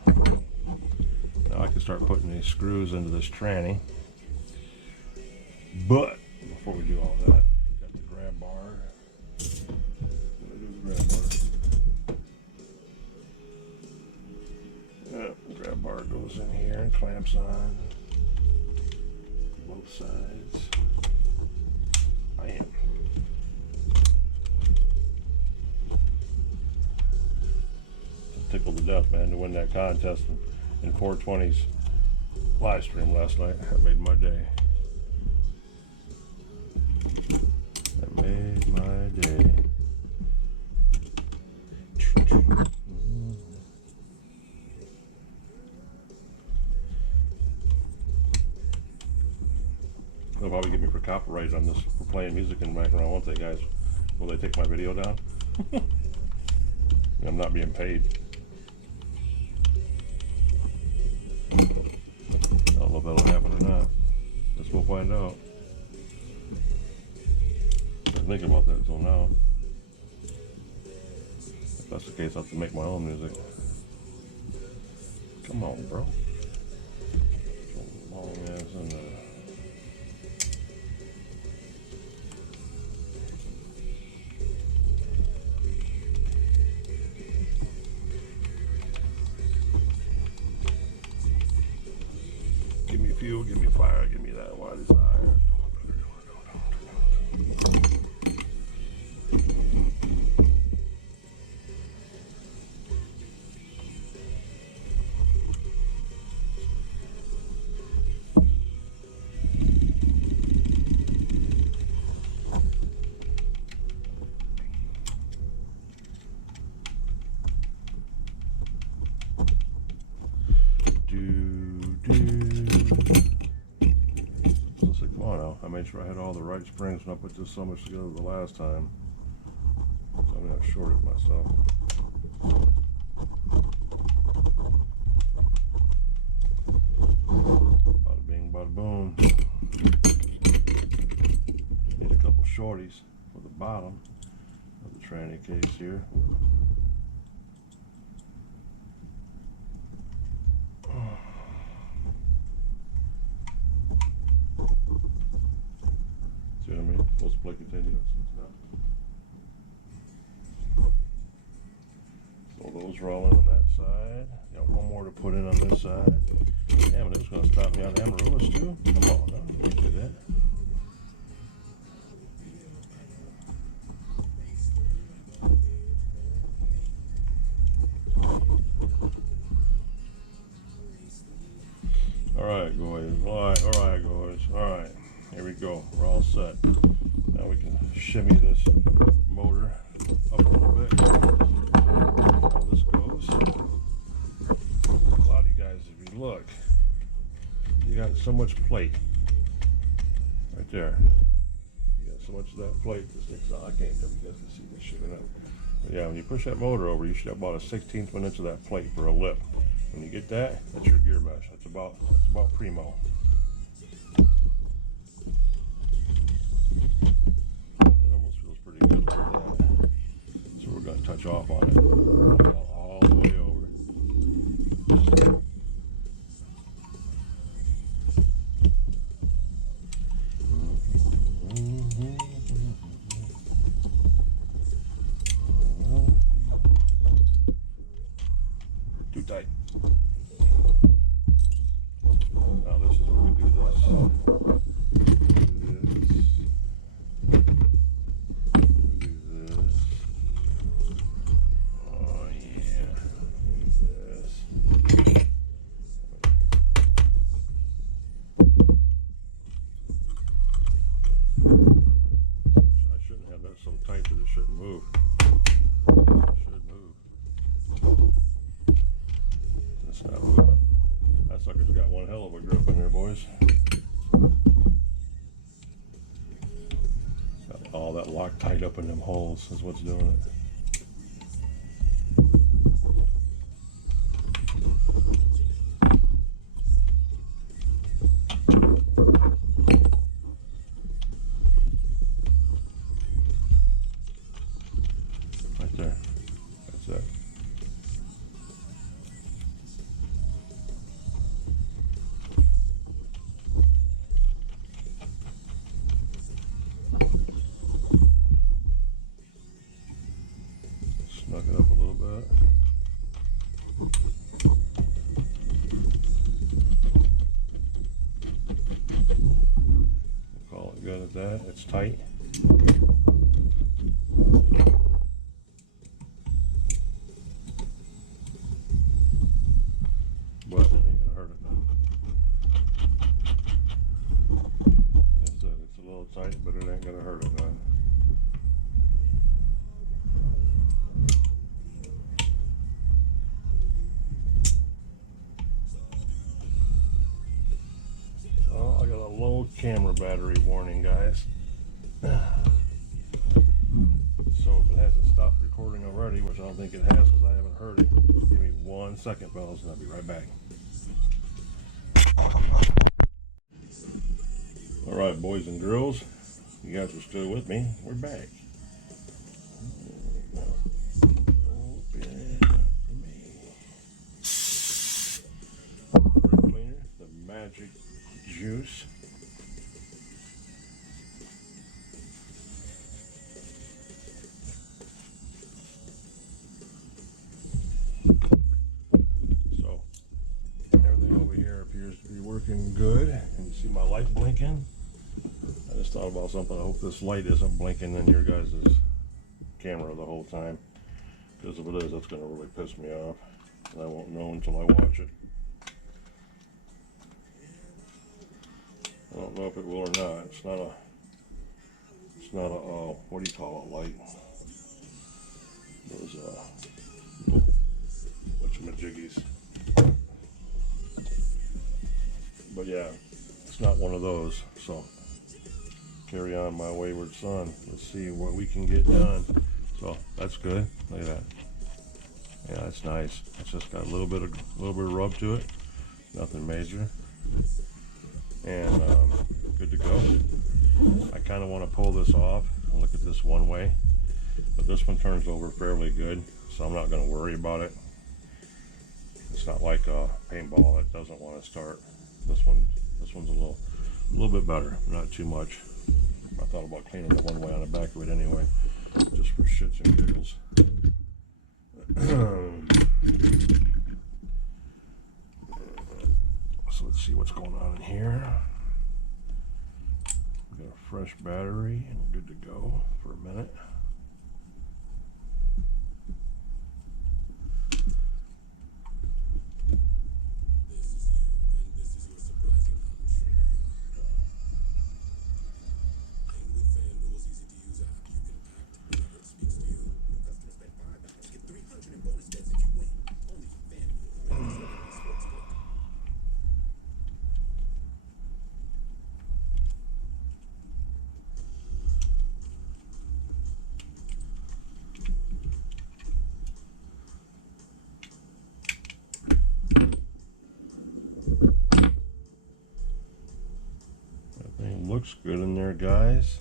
Now I can start putting these screws into this tranny. But before we do all that, we got the grab bar. Gonna do the grab bar. The grab bar goes in here and clamps on both sides. Bam. Tickled to death, man, to win that contest in 420's live stream last night. That made my day. That made my day. They'll probably get me for copyright on this for playing music in the background, won't they, guys? Will they take my video down? I'm not being paid. I don't know if that'll happen or not. Guess we'll find out. I didn't think about that until now. If that's the case, I'll have to make my own music. Come on, bro. So long as in the... Give me fuel, give me fire, give me that why desire. I made sure I had all the right springs when I put this so much together the last time. So I'm going to short it myself. Bada bing, bada boom. Need a couple shorties for the bottom of the tranny case here. See what I mean? Supposed to play continuous. So those roll in on that side. Got one more to put in on this side. Damn it, it was going to stop me out of Amaryllis too? Come on, no, you can't do that. Alright, guys. Alright, guys. Alright. Here we go. We're all set. Now we can shimmy this motor up a little bit. How this goes. A lot of you guys, if you look, you got so much plate. Right there. You got so much of that plate. This thing's I can't tell you guys can see this shit up. But yeah, when you push that motor over, you should have about a 1/16 of an inch of that plate for a lip. When you get that, that's your gear mesh. That's about primo. It almost feels pretty good like that. So we're going to touch off on it all the way over. Too tight. Now this is where we do this. Do this. Oh yeah. Do this. I shouldn't have that so tight that it shouldn't move. It should move. It's not moving. That sucker's got one hell of a grip in there, boys. Got all that Loctite up in them holes is what's doing it. it's tight. But it ain't gonna hurt it. Like I said, it's a little tight, but it ain't gonna hurt it none. Oh, I got a low camera battery warning, guys. So if it hasn't stopped recording already, which I don't think it has because I haven't heard it, give me 1 second, fellas, and I'll be right back. All right, boys and girls, you guys are still with me. We're back. Open for me. Brake cleaner, the magic juice. So everything over here appears to be working good. And you see my light blinking? I just thought about something. I hope this light isn't blinking in your guys' camera the whole time, because if it is, that's going to really piss me off, and I won't know until I watch it. I don't know if it will or not. It's not a what do you call it, light? Those whatchamajiggies. But yeah, it's not one of those. So carry on, my wayward son. Let's see what we can get done. So that's good. Look at that. Yeah, that's nice. It's just got a little bit of rub to it. Nothing major. And good to go. I kind of want to pull this off and look at this one way, but this one turns over fairly good, so I'm not going to worry about it. It's not like a paintball that doesn't want to start. This one's a little bit better, not too much. I thought about cleaning the one way on the back of it anyway, just for shits and giggles. So let's see what's going on in here. We got a fresh battery and we're good to go for a minute. Looks good in there, guys.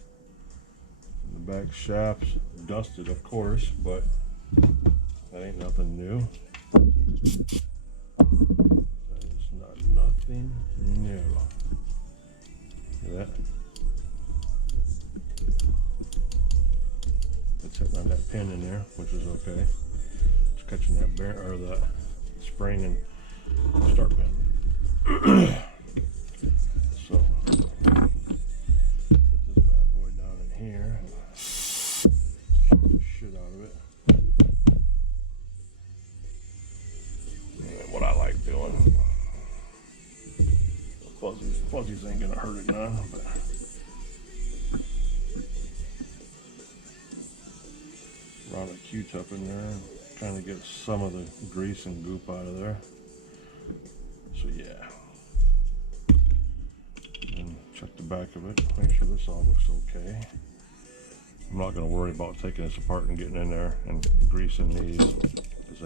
The back shaft's dusted, of course, but that ain't nothing new. That is nothing new. Look at that. It's hitting on that pin in there, which is okay. It's catching that bear or the spring and start bending. So here, shit out of it. And what I like doing, fuzzies ain't gonna hurt it none, but run a Q-tip in there and kind of get some of the grease and goop out of there. So yeah, and check the back of it, make sure this all looks okay. I'm not going to worry about taking this apart and getting in there and greasing these, because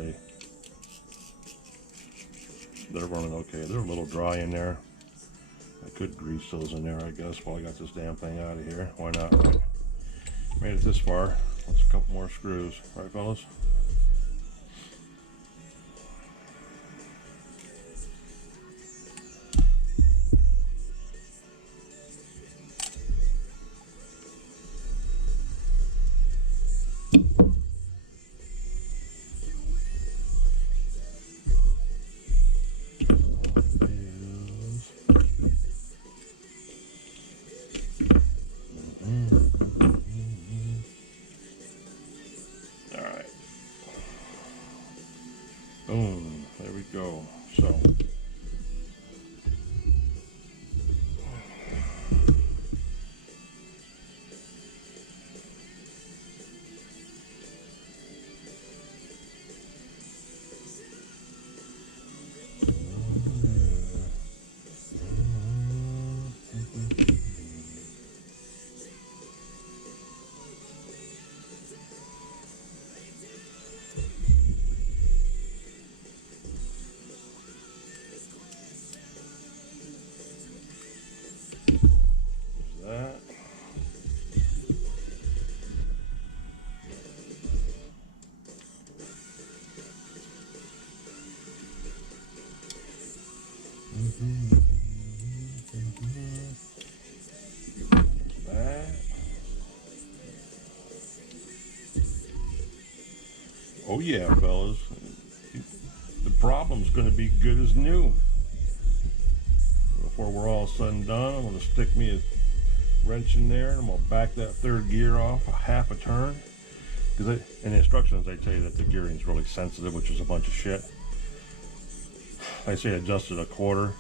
they're running okay. They're a little dry in there. I could grease those in there, I guess, while I got this damn thing out of here. Why not, right? Made it this far. Let's a couple more screws, right, fellas? Boom, there we go. So that. That. Oh yeah, fellas. The problem's going to be good as new. Before we're all said and done, I'm going to stick me a wrench in there and I'm going to back that third gear off a half a turn. Because in the instructions they tell you that the gearing is really sensitive, which is a bunch of shit. I say adjust it a quarter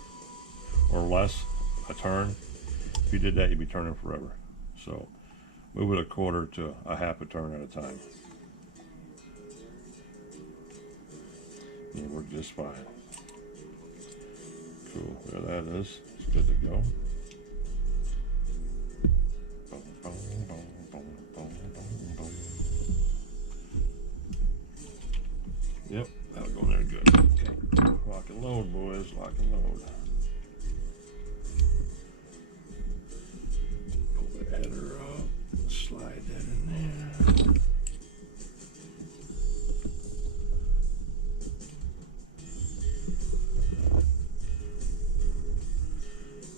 or less a turn. If you did that, you'd be turning forever. So move it a quarter to a half a turn at a time. And we're just fine. Cool, there that is. It's good to go. Yep, that'll go in there good. Okay, lock and load, boys, lock and load. Pull that header up, slide that in there.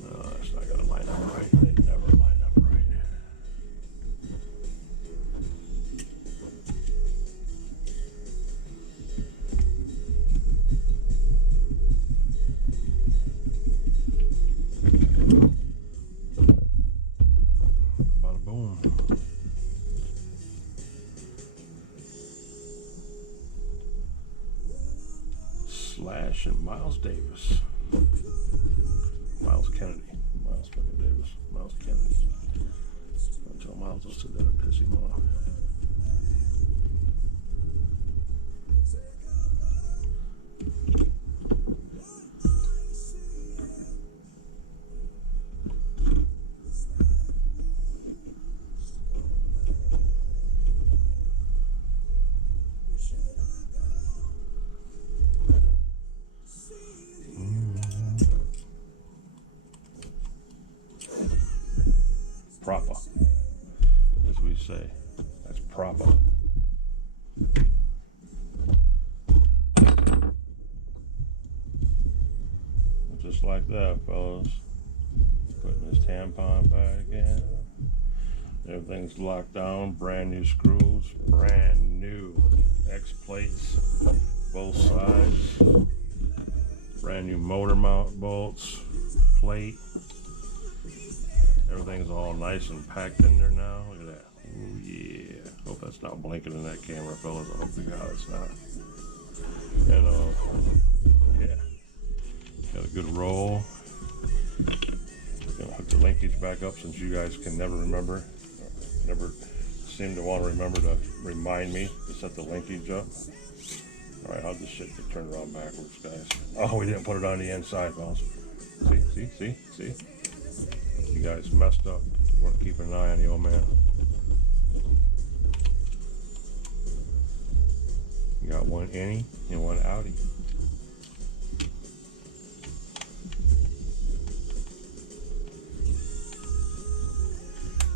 No, that's not gonna line up right. They never line up right. Bada boom. Slash and Miles Davis. Miles Kennedy. Miles fucking Davis. Miles Kennedy. Don't tell Miles I'll sit there and piss him off. Proper, as we say. That's proper. Just like that, fellas. Putting this tampon back in. Everything's locked down. Brand new screws. Brand new X plates. Both sides. Brand new motor mount bolts. Plate. Everything's all nice and packed in there now. Look at that. Oh yeah. Hope that's not blinking in that camera, fellas. I hope to God it's not. And yeah. Got a good roll. Gonna hook the linkage back up since you guys can never remember. Never seem to want to remember to remind me to set the linkage up. Alright, how'd this shit get turned around backwards, guys? Oh, we didn't put it on the inside, fellas. See? You guys messed up. You weren't keeping an eye on the old man. You got one innie and one outie.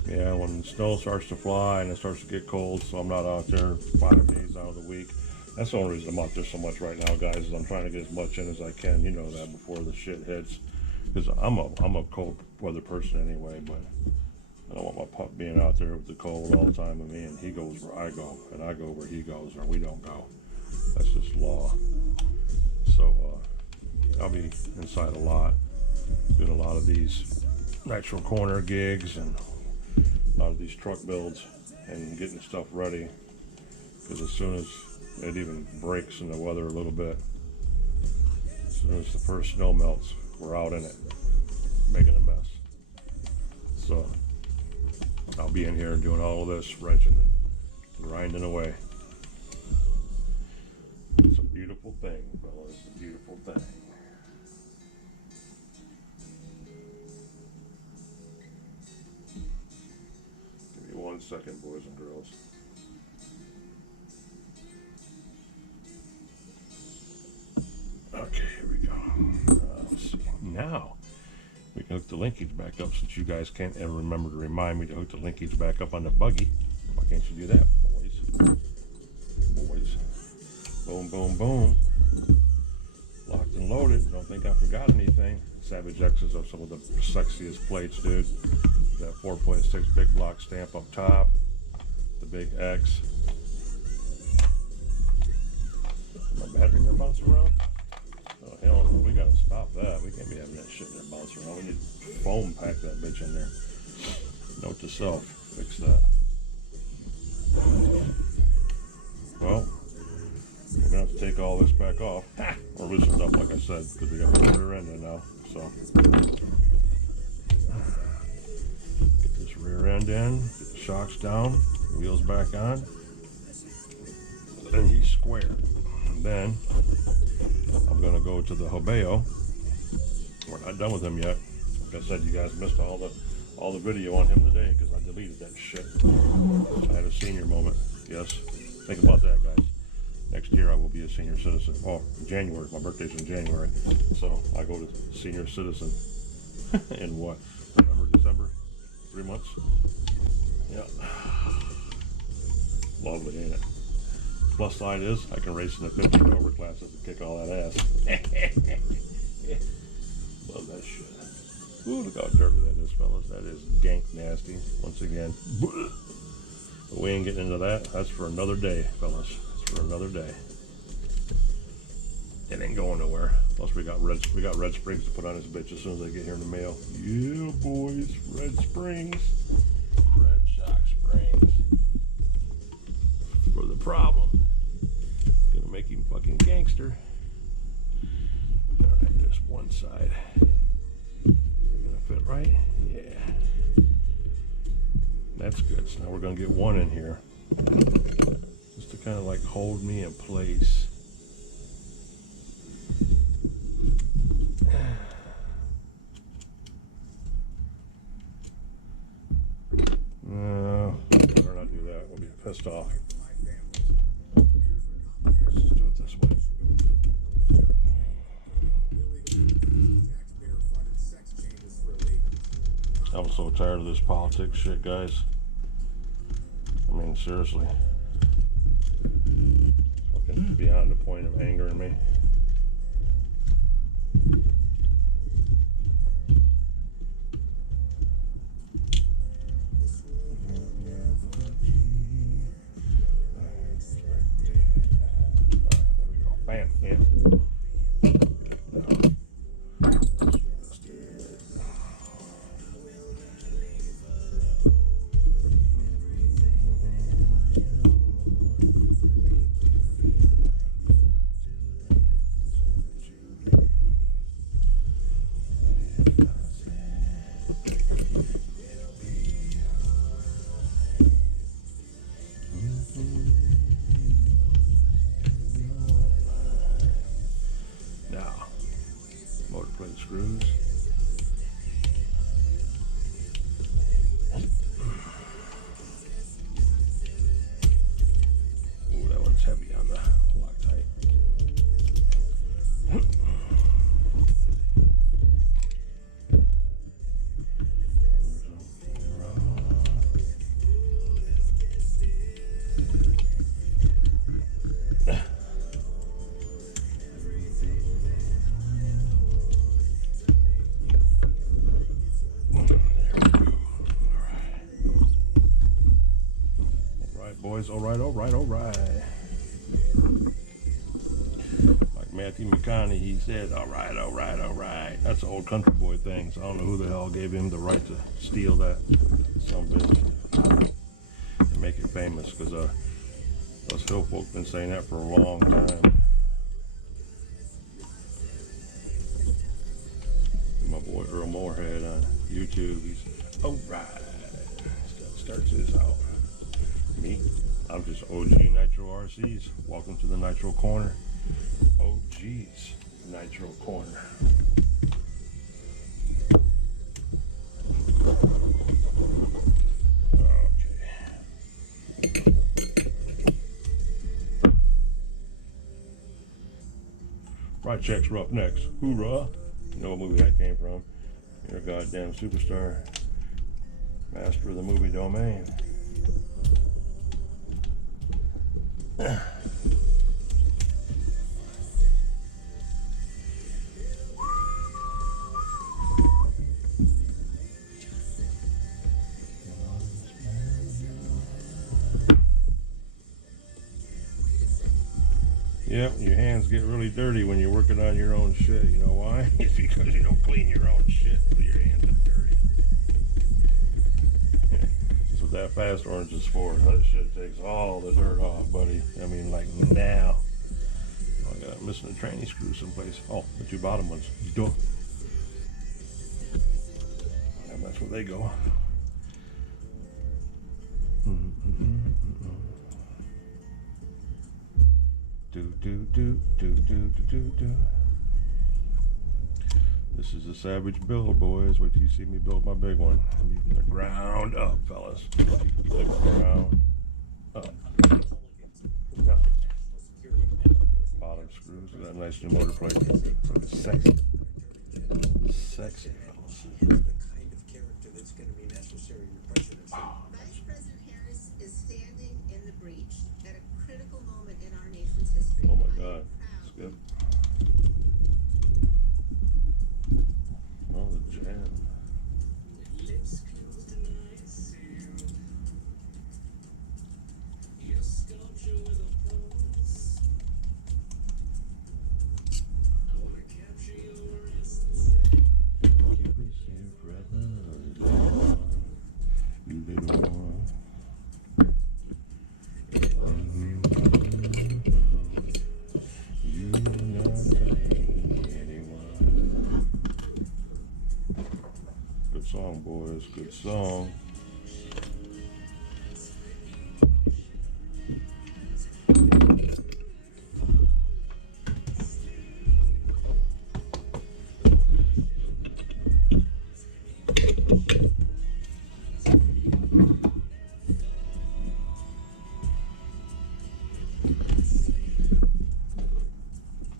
Yeah, when snow starts to fly and it starts to get cold, so I'm not out there 5 days out of the week. That's the only reason I'm out there so much right now, guys, is I'm trying to get as much in as I can. You know that before the shit hits. Because I'm a cold weather person anyway, but I don't want my pup being out there with the cold all the time with me, and he goes where I go, and I go where he goes, or we don't go. That's just law. So I'll be inside a lot, doing a lot of these Nitro Corner gigs and a lot of these truck builds and getting stuff ready. Because as soon as It even breaks in the weather a little bit. As soon as the first snow melts, we're out in it, making a mess. So I'll be in here doing all of this, wrenching and grinding away. It's a beautiful thing, fellas. It's a beautiful thing. Give me 1 second, boys and girls. Okay, here we go. Let's see. Now we can hook the linkage back up, since you guys can't ever remember to remind me to hook the linkage back up on the buggy. Why can't you do that, boys? Boys. Boom, boom, boom. Locked and loaded. Don't think I forgot anything. Savage X's are some of the sexiest plates, dude. That 4.6 big block stamp up top. The big X. My battery in there bouncing around? Oh, hell no. We gotta stop that. We can't be having that shit in there bouncing around. We need foam pack that bitch in there. Note to self. Fix that. Well, we're gonna have to take all this back off. Or loosen it up, like I said, because we got the rear end in now. So, get this rear end in, get the shocks down, wheels back on. Then he's square. And then I'm gonna go to the Hobeo. We're not done with him yet. Like I said, you guys missed all the video on him today because I deleted that shit. I had a senior moment. Yes, think about that, guys. Next year I will be a senior citizen. Oh, January. My birthday's in January, so I go to senior citizen in what? November, December? 3 months. Yeah. Lovely, ain't it? Plus side is I can race in the 15 over classes and kick all that ass. Love that shit. Ooh, look how dirty that is, fellas. That is gank nasty. Once again. But we ain't getting into that. That's for another day, fellas. That's for another day. It ain't going nowhere. Plus we got red springs to put on this bitch as soon as they get here in the mail. Yeah, boys. Red springs. Red shock springs. For the problem. Gonna make him fucking gangster. Alright, there's one side. They're gonna fit right? Yeah. That's good. So now we're gonna get one in here. Just to kind of like hold me in place. No, better not do that. We'll be pissed off. Let's just do it this way. I'm so tired of this politics shit, guys. I mean, seriously. Fucking beyond the point of angering me. Bam, yeah. Screws. Ooh, that one's heavy on the Loctite. Boys, all right. Like Matthew McConaughey, he said, all right. That's an old country boy thing, so I don't know who the hell gave him the right to steal that some business and make it famous, because Us hill folk been saying that for a long time. My boy Earl Moorhead on YouTube, he's Awright. Starts this out. Me, I'm just O.G Nitro RCs. Welcome to the Nitro Corner. O.Gs Nitro Corner. Right checks Rough Necks. Hoorah! You know what movie that came from. You're a goddamn superstar. Master of the movie domain. Yep, your hands get really dirty when you're working on your own shit. You know why? It's because you don't clean your own shit, so your hands are dirty. That's what that fast orange is for. That shit takes all the dirt off, buddy. I mean, like now. Oh, I got missing a tranny screw someplace. Oh, the two bottom ones. Duh. And that's where they go. Do. This is a savage build, boys. Wait till you see me build my big one. I'm from the ground up, fellas. The ground up. No. Bottom screws with that nice new motor plate. Look at sexy. Sexy, fellas. Vice President Harris is standing in the breach at a critical moment in our nation's history. Oh my God. Skip. Oh, the jam. Lips closed and I see you. Your sculpture with a pose. I wanna capture your essence. Keep us here forever, little one. You're not telling anyone. Good song, boys. Good song.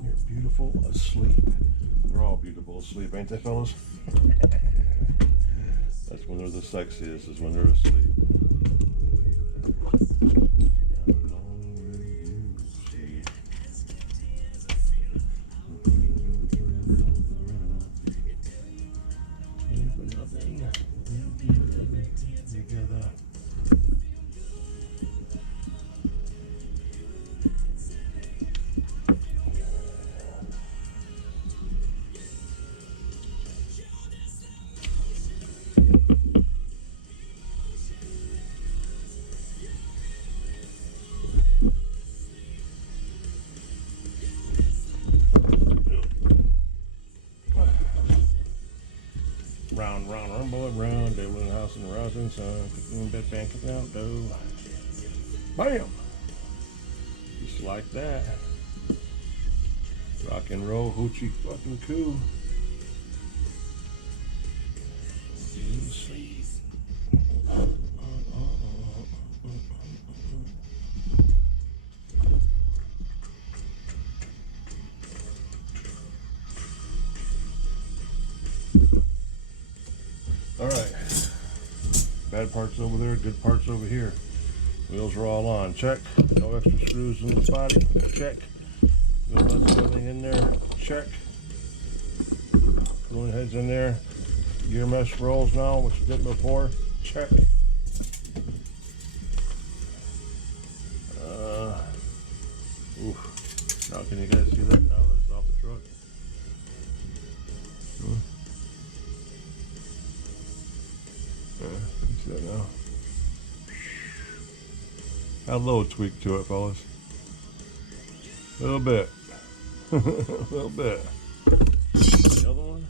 You're beautiful asleep. They're all beautiful asleep, ain't they, fellas? That's when they're the sexiest, is when they're asleep. How long will you sleep? Sleep for nothing. Together. Round, rumble around, devil in the house and the rising sun, cooking bed pan, cooking out dough. Bam! Just like that. Rock and roll, hoochie fucking cool. You sleep. Alright. Bad parts over there, good parts over here. Wheels are all on. Check. No extra screws in the body. Check. No nuts, everything in there. Check. Cooling heads in there. Gear mesh rolls now, which did before. Check. Oof. Now can you guys see that now that it's off the truck? You see that now? Got a little tweak to it, fellas. A little bit. A little bit. The other one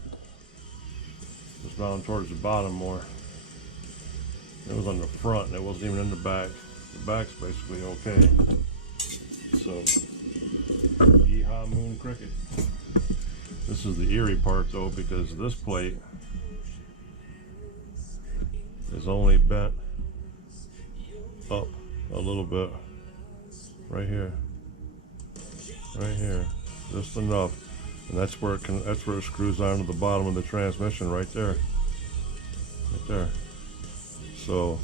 was down towards the bottom more. It was on the front and it wasn't even in the back. The back's basically okay. So, yeehaw moon cricket. This is the eerie part though, because this plate is only bent up a little bit. Right here. Right here. Just enough. And that's where it screws onto the bottom of the transmission right there. Right there. So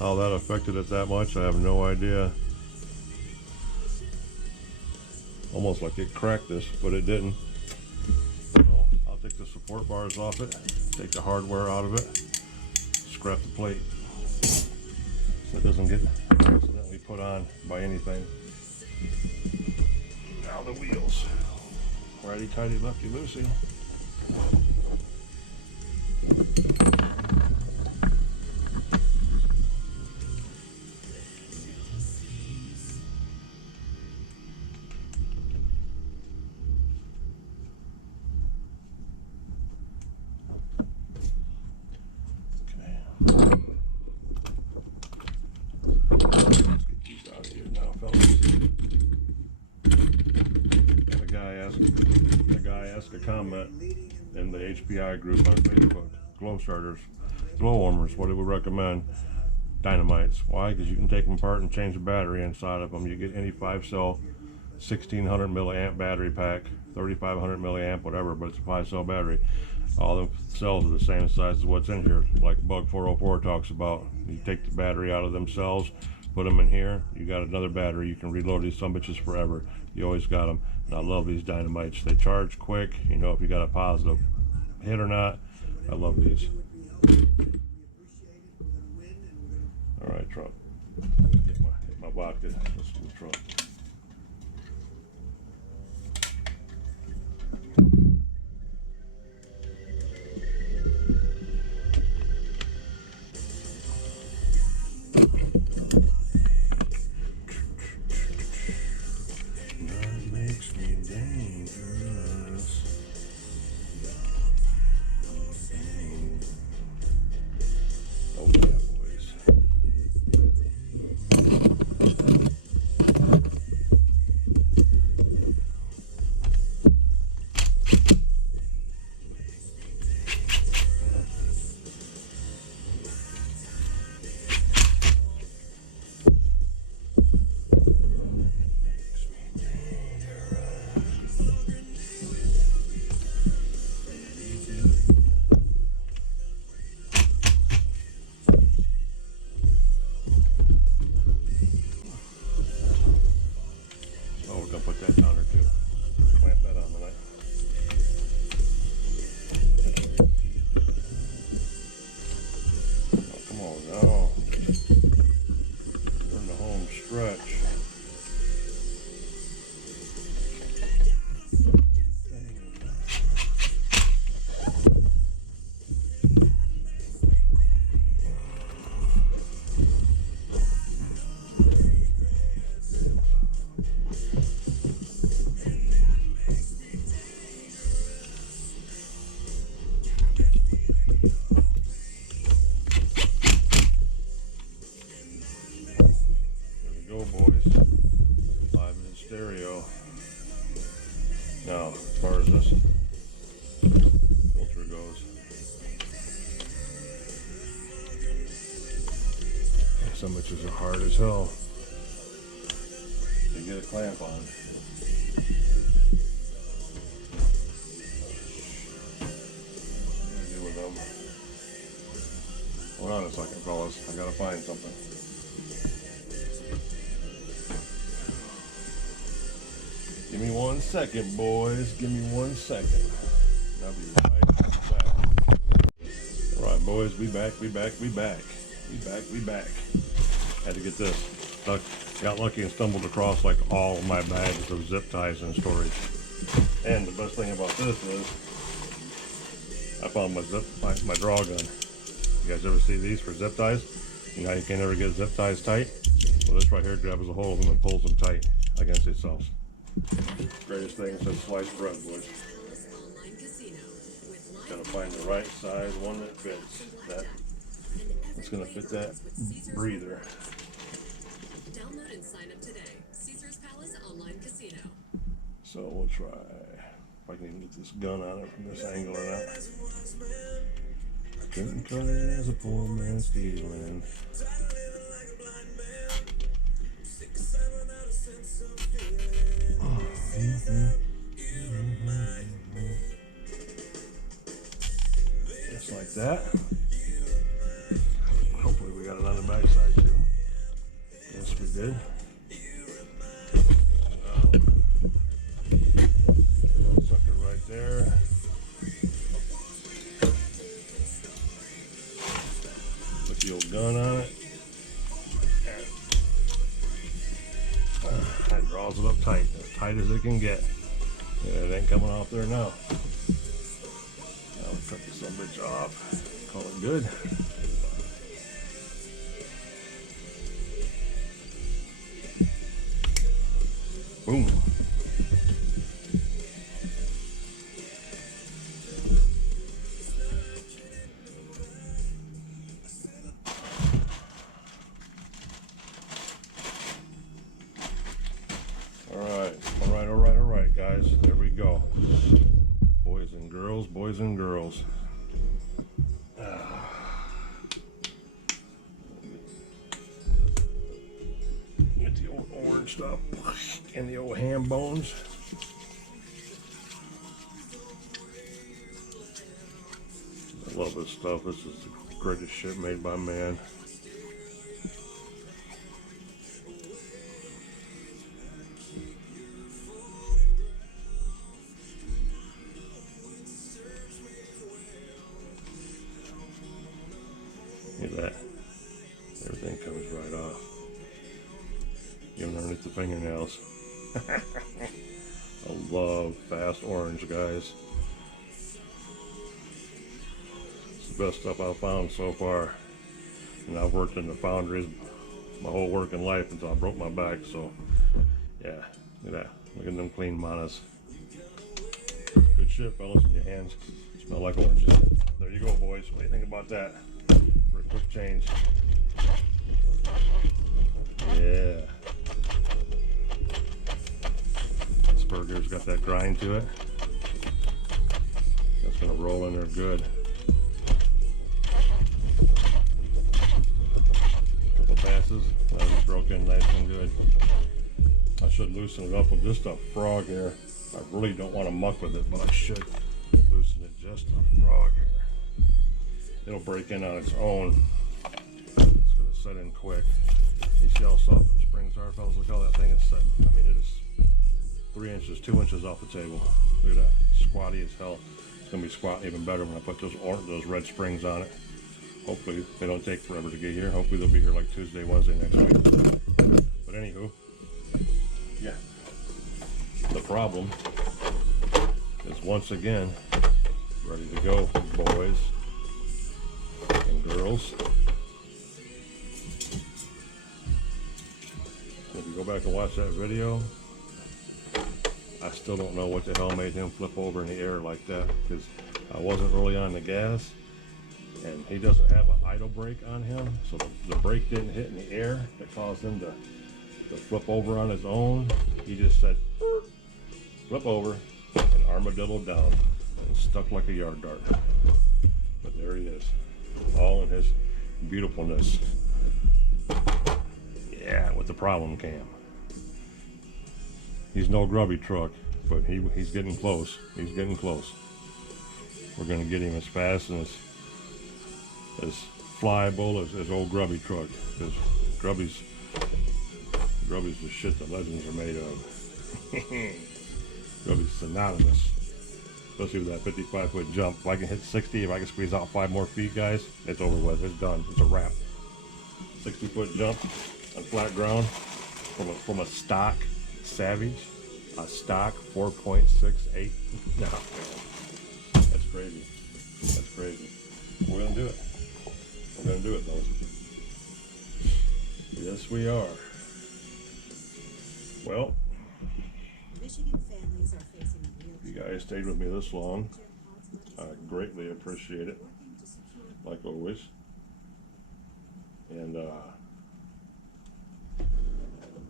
how that affected it that much, I have no idea. Almost like it cracked this, but it didn't. So I'll take the support bars off it, take the hardware out of it, scrap the plate so it doesn't get accidentally put on by anything. Now the wheels. Righty tighty, lefty loosey. Comment in the HPI group on Facebook. Glow starters, glow warmers, what do we recommend? Dynamites. Why? Because you can take them apart and change the battery inside of them. You get any 5-cell 1600 milliamp battery pack, 3500 milliamp, whatever, but it's a 5-cell battery. All the cells are the same size as what's in here, like Bug 404 talks about. You take the battery out of them cells, put them in here, you got another battery. You can reload these sumbitches forever. You always got them. And I love these dynamites. They charge quick. You know if you got a positive hit or not. I love these. All right, truck. Hit my vodka. Let's do the truck. Put that down there too. Clamp that on the knife. Oh, come on now. We're in the home stretch. Stereo. Now, as far as this filter goes, some bitches are hard as hell to get a clamp on. What do I do with them? Hold on a second, fellas. I gotta find something. Give me 1 second, boys. Give me 1 second. I'll be right back. Alright, boys, we back. Had to get this. Got lucky and stumbled across like all of my bags of zip ties in storage. And the best thing about this is I found my draw gun. You guys ever see these for zip ties? You know how you can never get zip ties tight? Well, this right here grabs a hold of them and pulls them tight against itself. Greatest thing since sliced bread, boys. Gotta find the right size one that fits. It's gonna fit that breather. Download and sign up today. Caesar's Palace Online Casino. So we'll try. If I can even get this gun on it from this angle or not. Couldn't cut it as a poor man stealing. Just like that. Hopefully we got it on the back side too. Yes, we did. Sucker right there. Put the old gun on it. That draws it up tight, as tight as it can get. Yeah, it ain't coming off there now. Now we'll cut this bitch off. Call it good. Boom. All right, guys. There we go. Boys and girls, boys and girls. Get the old orange stuff and the old ham bones. I love this stuff. This is the greatest shit made by man. Look at that. Everything comes right off. Even underneath the fingernails. I love fast orange, guys. It's the best stuff I've found so far. And I've worked in the foundries my whole working life until I broke my back, so yeah, look at that. Look at them clean manas. Good shit, fellas, in your hands. Smell like oranges. There you go, boys. What do you think about that? For a quick change. Yeah. This burger's got that grind to it. That's gonna roll in there good. Couple passes, that was broken nice and good. I should loosen it up with just a frog here. I really don't want to muck with it, but I should loosen it just a frog here. It'll break in on its own. It's gonna set in quick. You see how soft them springs are, fellas? Look how that thing is set. I mean, it is 3 inches, 2 inches off the table. Look at that, squatty as hell. It's gonna be squatting even better when I put those red springs on it. Hopefully they don't take forever to get here. Hopefully they'll be here like Tuesday, Wednesday next week. But anywho, yeah. The problem is once again ready to go, boys and girls. If you go back and watch that video, I still don't know what the hell made him flip over in the air like that, because I wasn't really on the gas, and he doesn't have an idle brake on him, so the brake didn't hit in the air that caused him to flip over on his own. He just said flip over and armadillo down and stuck like a yard dart. But there he is, all in his beautifulness. Yeah, with the problem cam. He's no grubby truck, but he's getting close. He's getting close. We're gonna get him as fast and as flyable as old grubby truck, because grubby's the shit the legends are made of. Grubby's synonymous, especially with that 55-foot jump. If I can hit 60, if I can squeeze out 5 more feet, guys, it's over with. It's done. It's a wrap. 60-foot jump on flat ground from a stock Savage, a stock 4.68. No, that's crazy. That's crazy. We're gonna do it. We're gonna do it, though. Yes, we are. Well, Michigan families are facing real if you guys stayed with me this long, challenges. I greatly appreciate it, Working to secure like always. And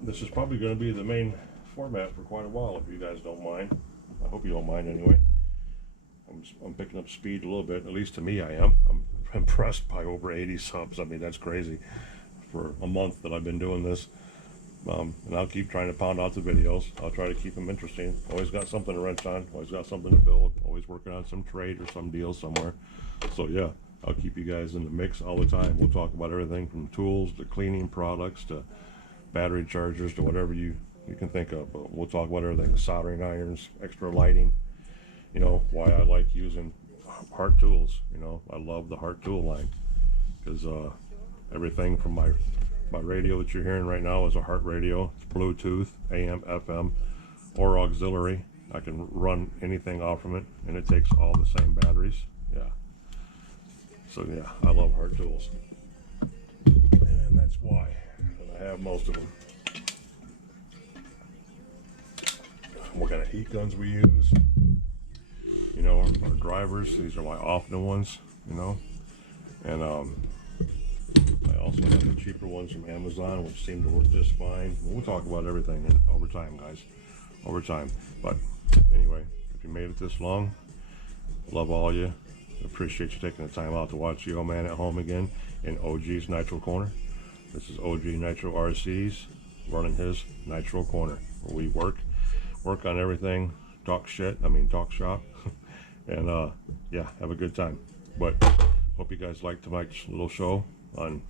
this is probably going to be the main format for quite a while, if you guys don't mind. I hope you don't mind anyway. I'm picking up speed a little bit, at least to me I am. I'm impressed by over 80 subs. I mean, that's crazy for a month that I've been doing this. And I'll keep trying to pound out the videos. I'll try to keep them interesting. Always got something to wrench on, always got something to build, always working on some trade or some deal somewhere. So yeah, I'll keep you guys in the mix all the time. We'll talk about everything from tools to cleaning products to battery chargers to whatever you can think of. But we'll talk about everything: soldering irons, extra lighting, you know, why I like using Hart tools. You know, I love the Hart tool line because everything from my radio that you're hearing right now is a Hart radio. It's Bluetooth, AM, FM, or auxiliary. I can run anything off from it, and it takes all the same batteries. Yeah. So yeah, I love Hart tools, and that's why I have most of them. What kind of heat guns we use? You know, our drivers. These are my often ones. You know, and I also have the cheaper ones from Amazon, which seem to work just fine. We'll talk about everything over time, guys. Over time. But anyway, if you made it this long, love all you. Appreciate you taking the time out to watch the old man at home again in O.Gs Nitro Corner. This is O.G Nitro RCs running his Nitro Corner, where we work on everything, talk shop, and yeah, have a good time. But hope you guys liked tonight's little show on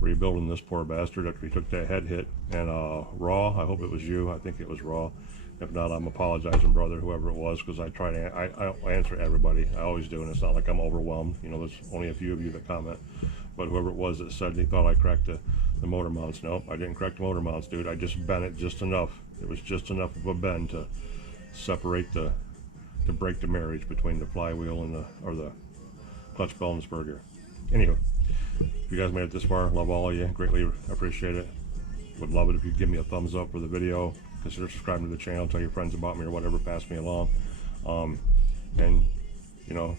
rebuilding this poor bastard after he took that head hit. And Raw, I hope it was you. I think it was Raw. If not, I'm apologizing, brother, whoever it was, because I try to I answer everybody. I always do, and it's not like I'm overwhelmed. You know, there's only a few of you that comment. But whoever it was that said he thought I cracked the motor mounts. No, I didn't crack the motor mounts, dude. I just bent it just enough. It was just enough of a bend to separate to break the marriage between the flywheel and the clutch bell and spur gear. Anywho, if you guys made it this far, love all of you. Greatly appreciate it. Would love it if you'd give me a thumbs up for the video. Consider subscribing to the channel. Tell your friends about me or whatever. Pass me along. And, you know,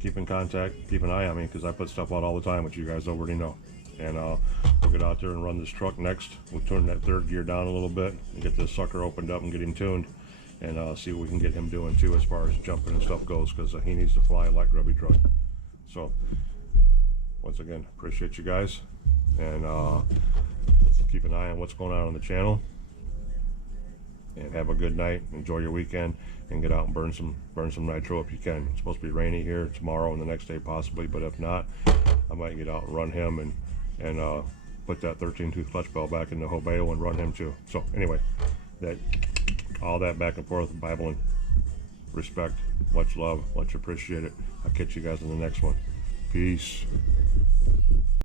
keep in contact. Keep an eye on me because I put stuff out all the time, which you guys already know. And we'll get out there and run this truck next. We'll turn that third gear down a little bit and get this sucker opened up and get him tuned. And see what we can get him doing too as far as jumping and stuff goes, because he needs to fly like Grubby Truck. So once again, appreciate you guys, and keep an eye on what's going on the channel, and have a good night. Enjoy your weekend and get out and burn some nitro if you can. It's supposed to be rainy here tomorrow and the next day possibly, but if not, I might get out and run him and put that 13-tooth clutch bell back in the Hobeo and run him too. So anyway, all that back and forth, Bible and respect, much love, much appreciated. I'll catch you guys in the next one. Peace.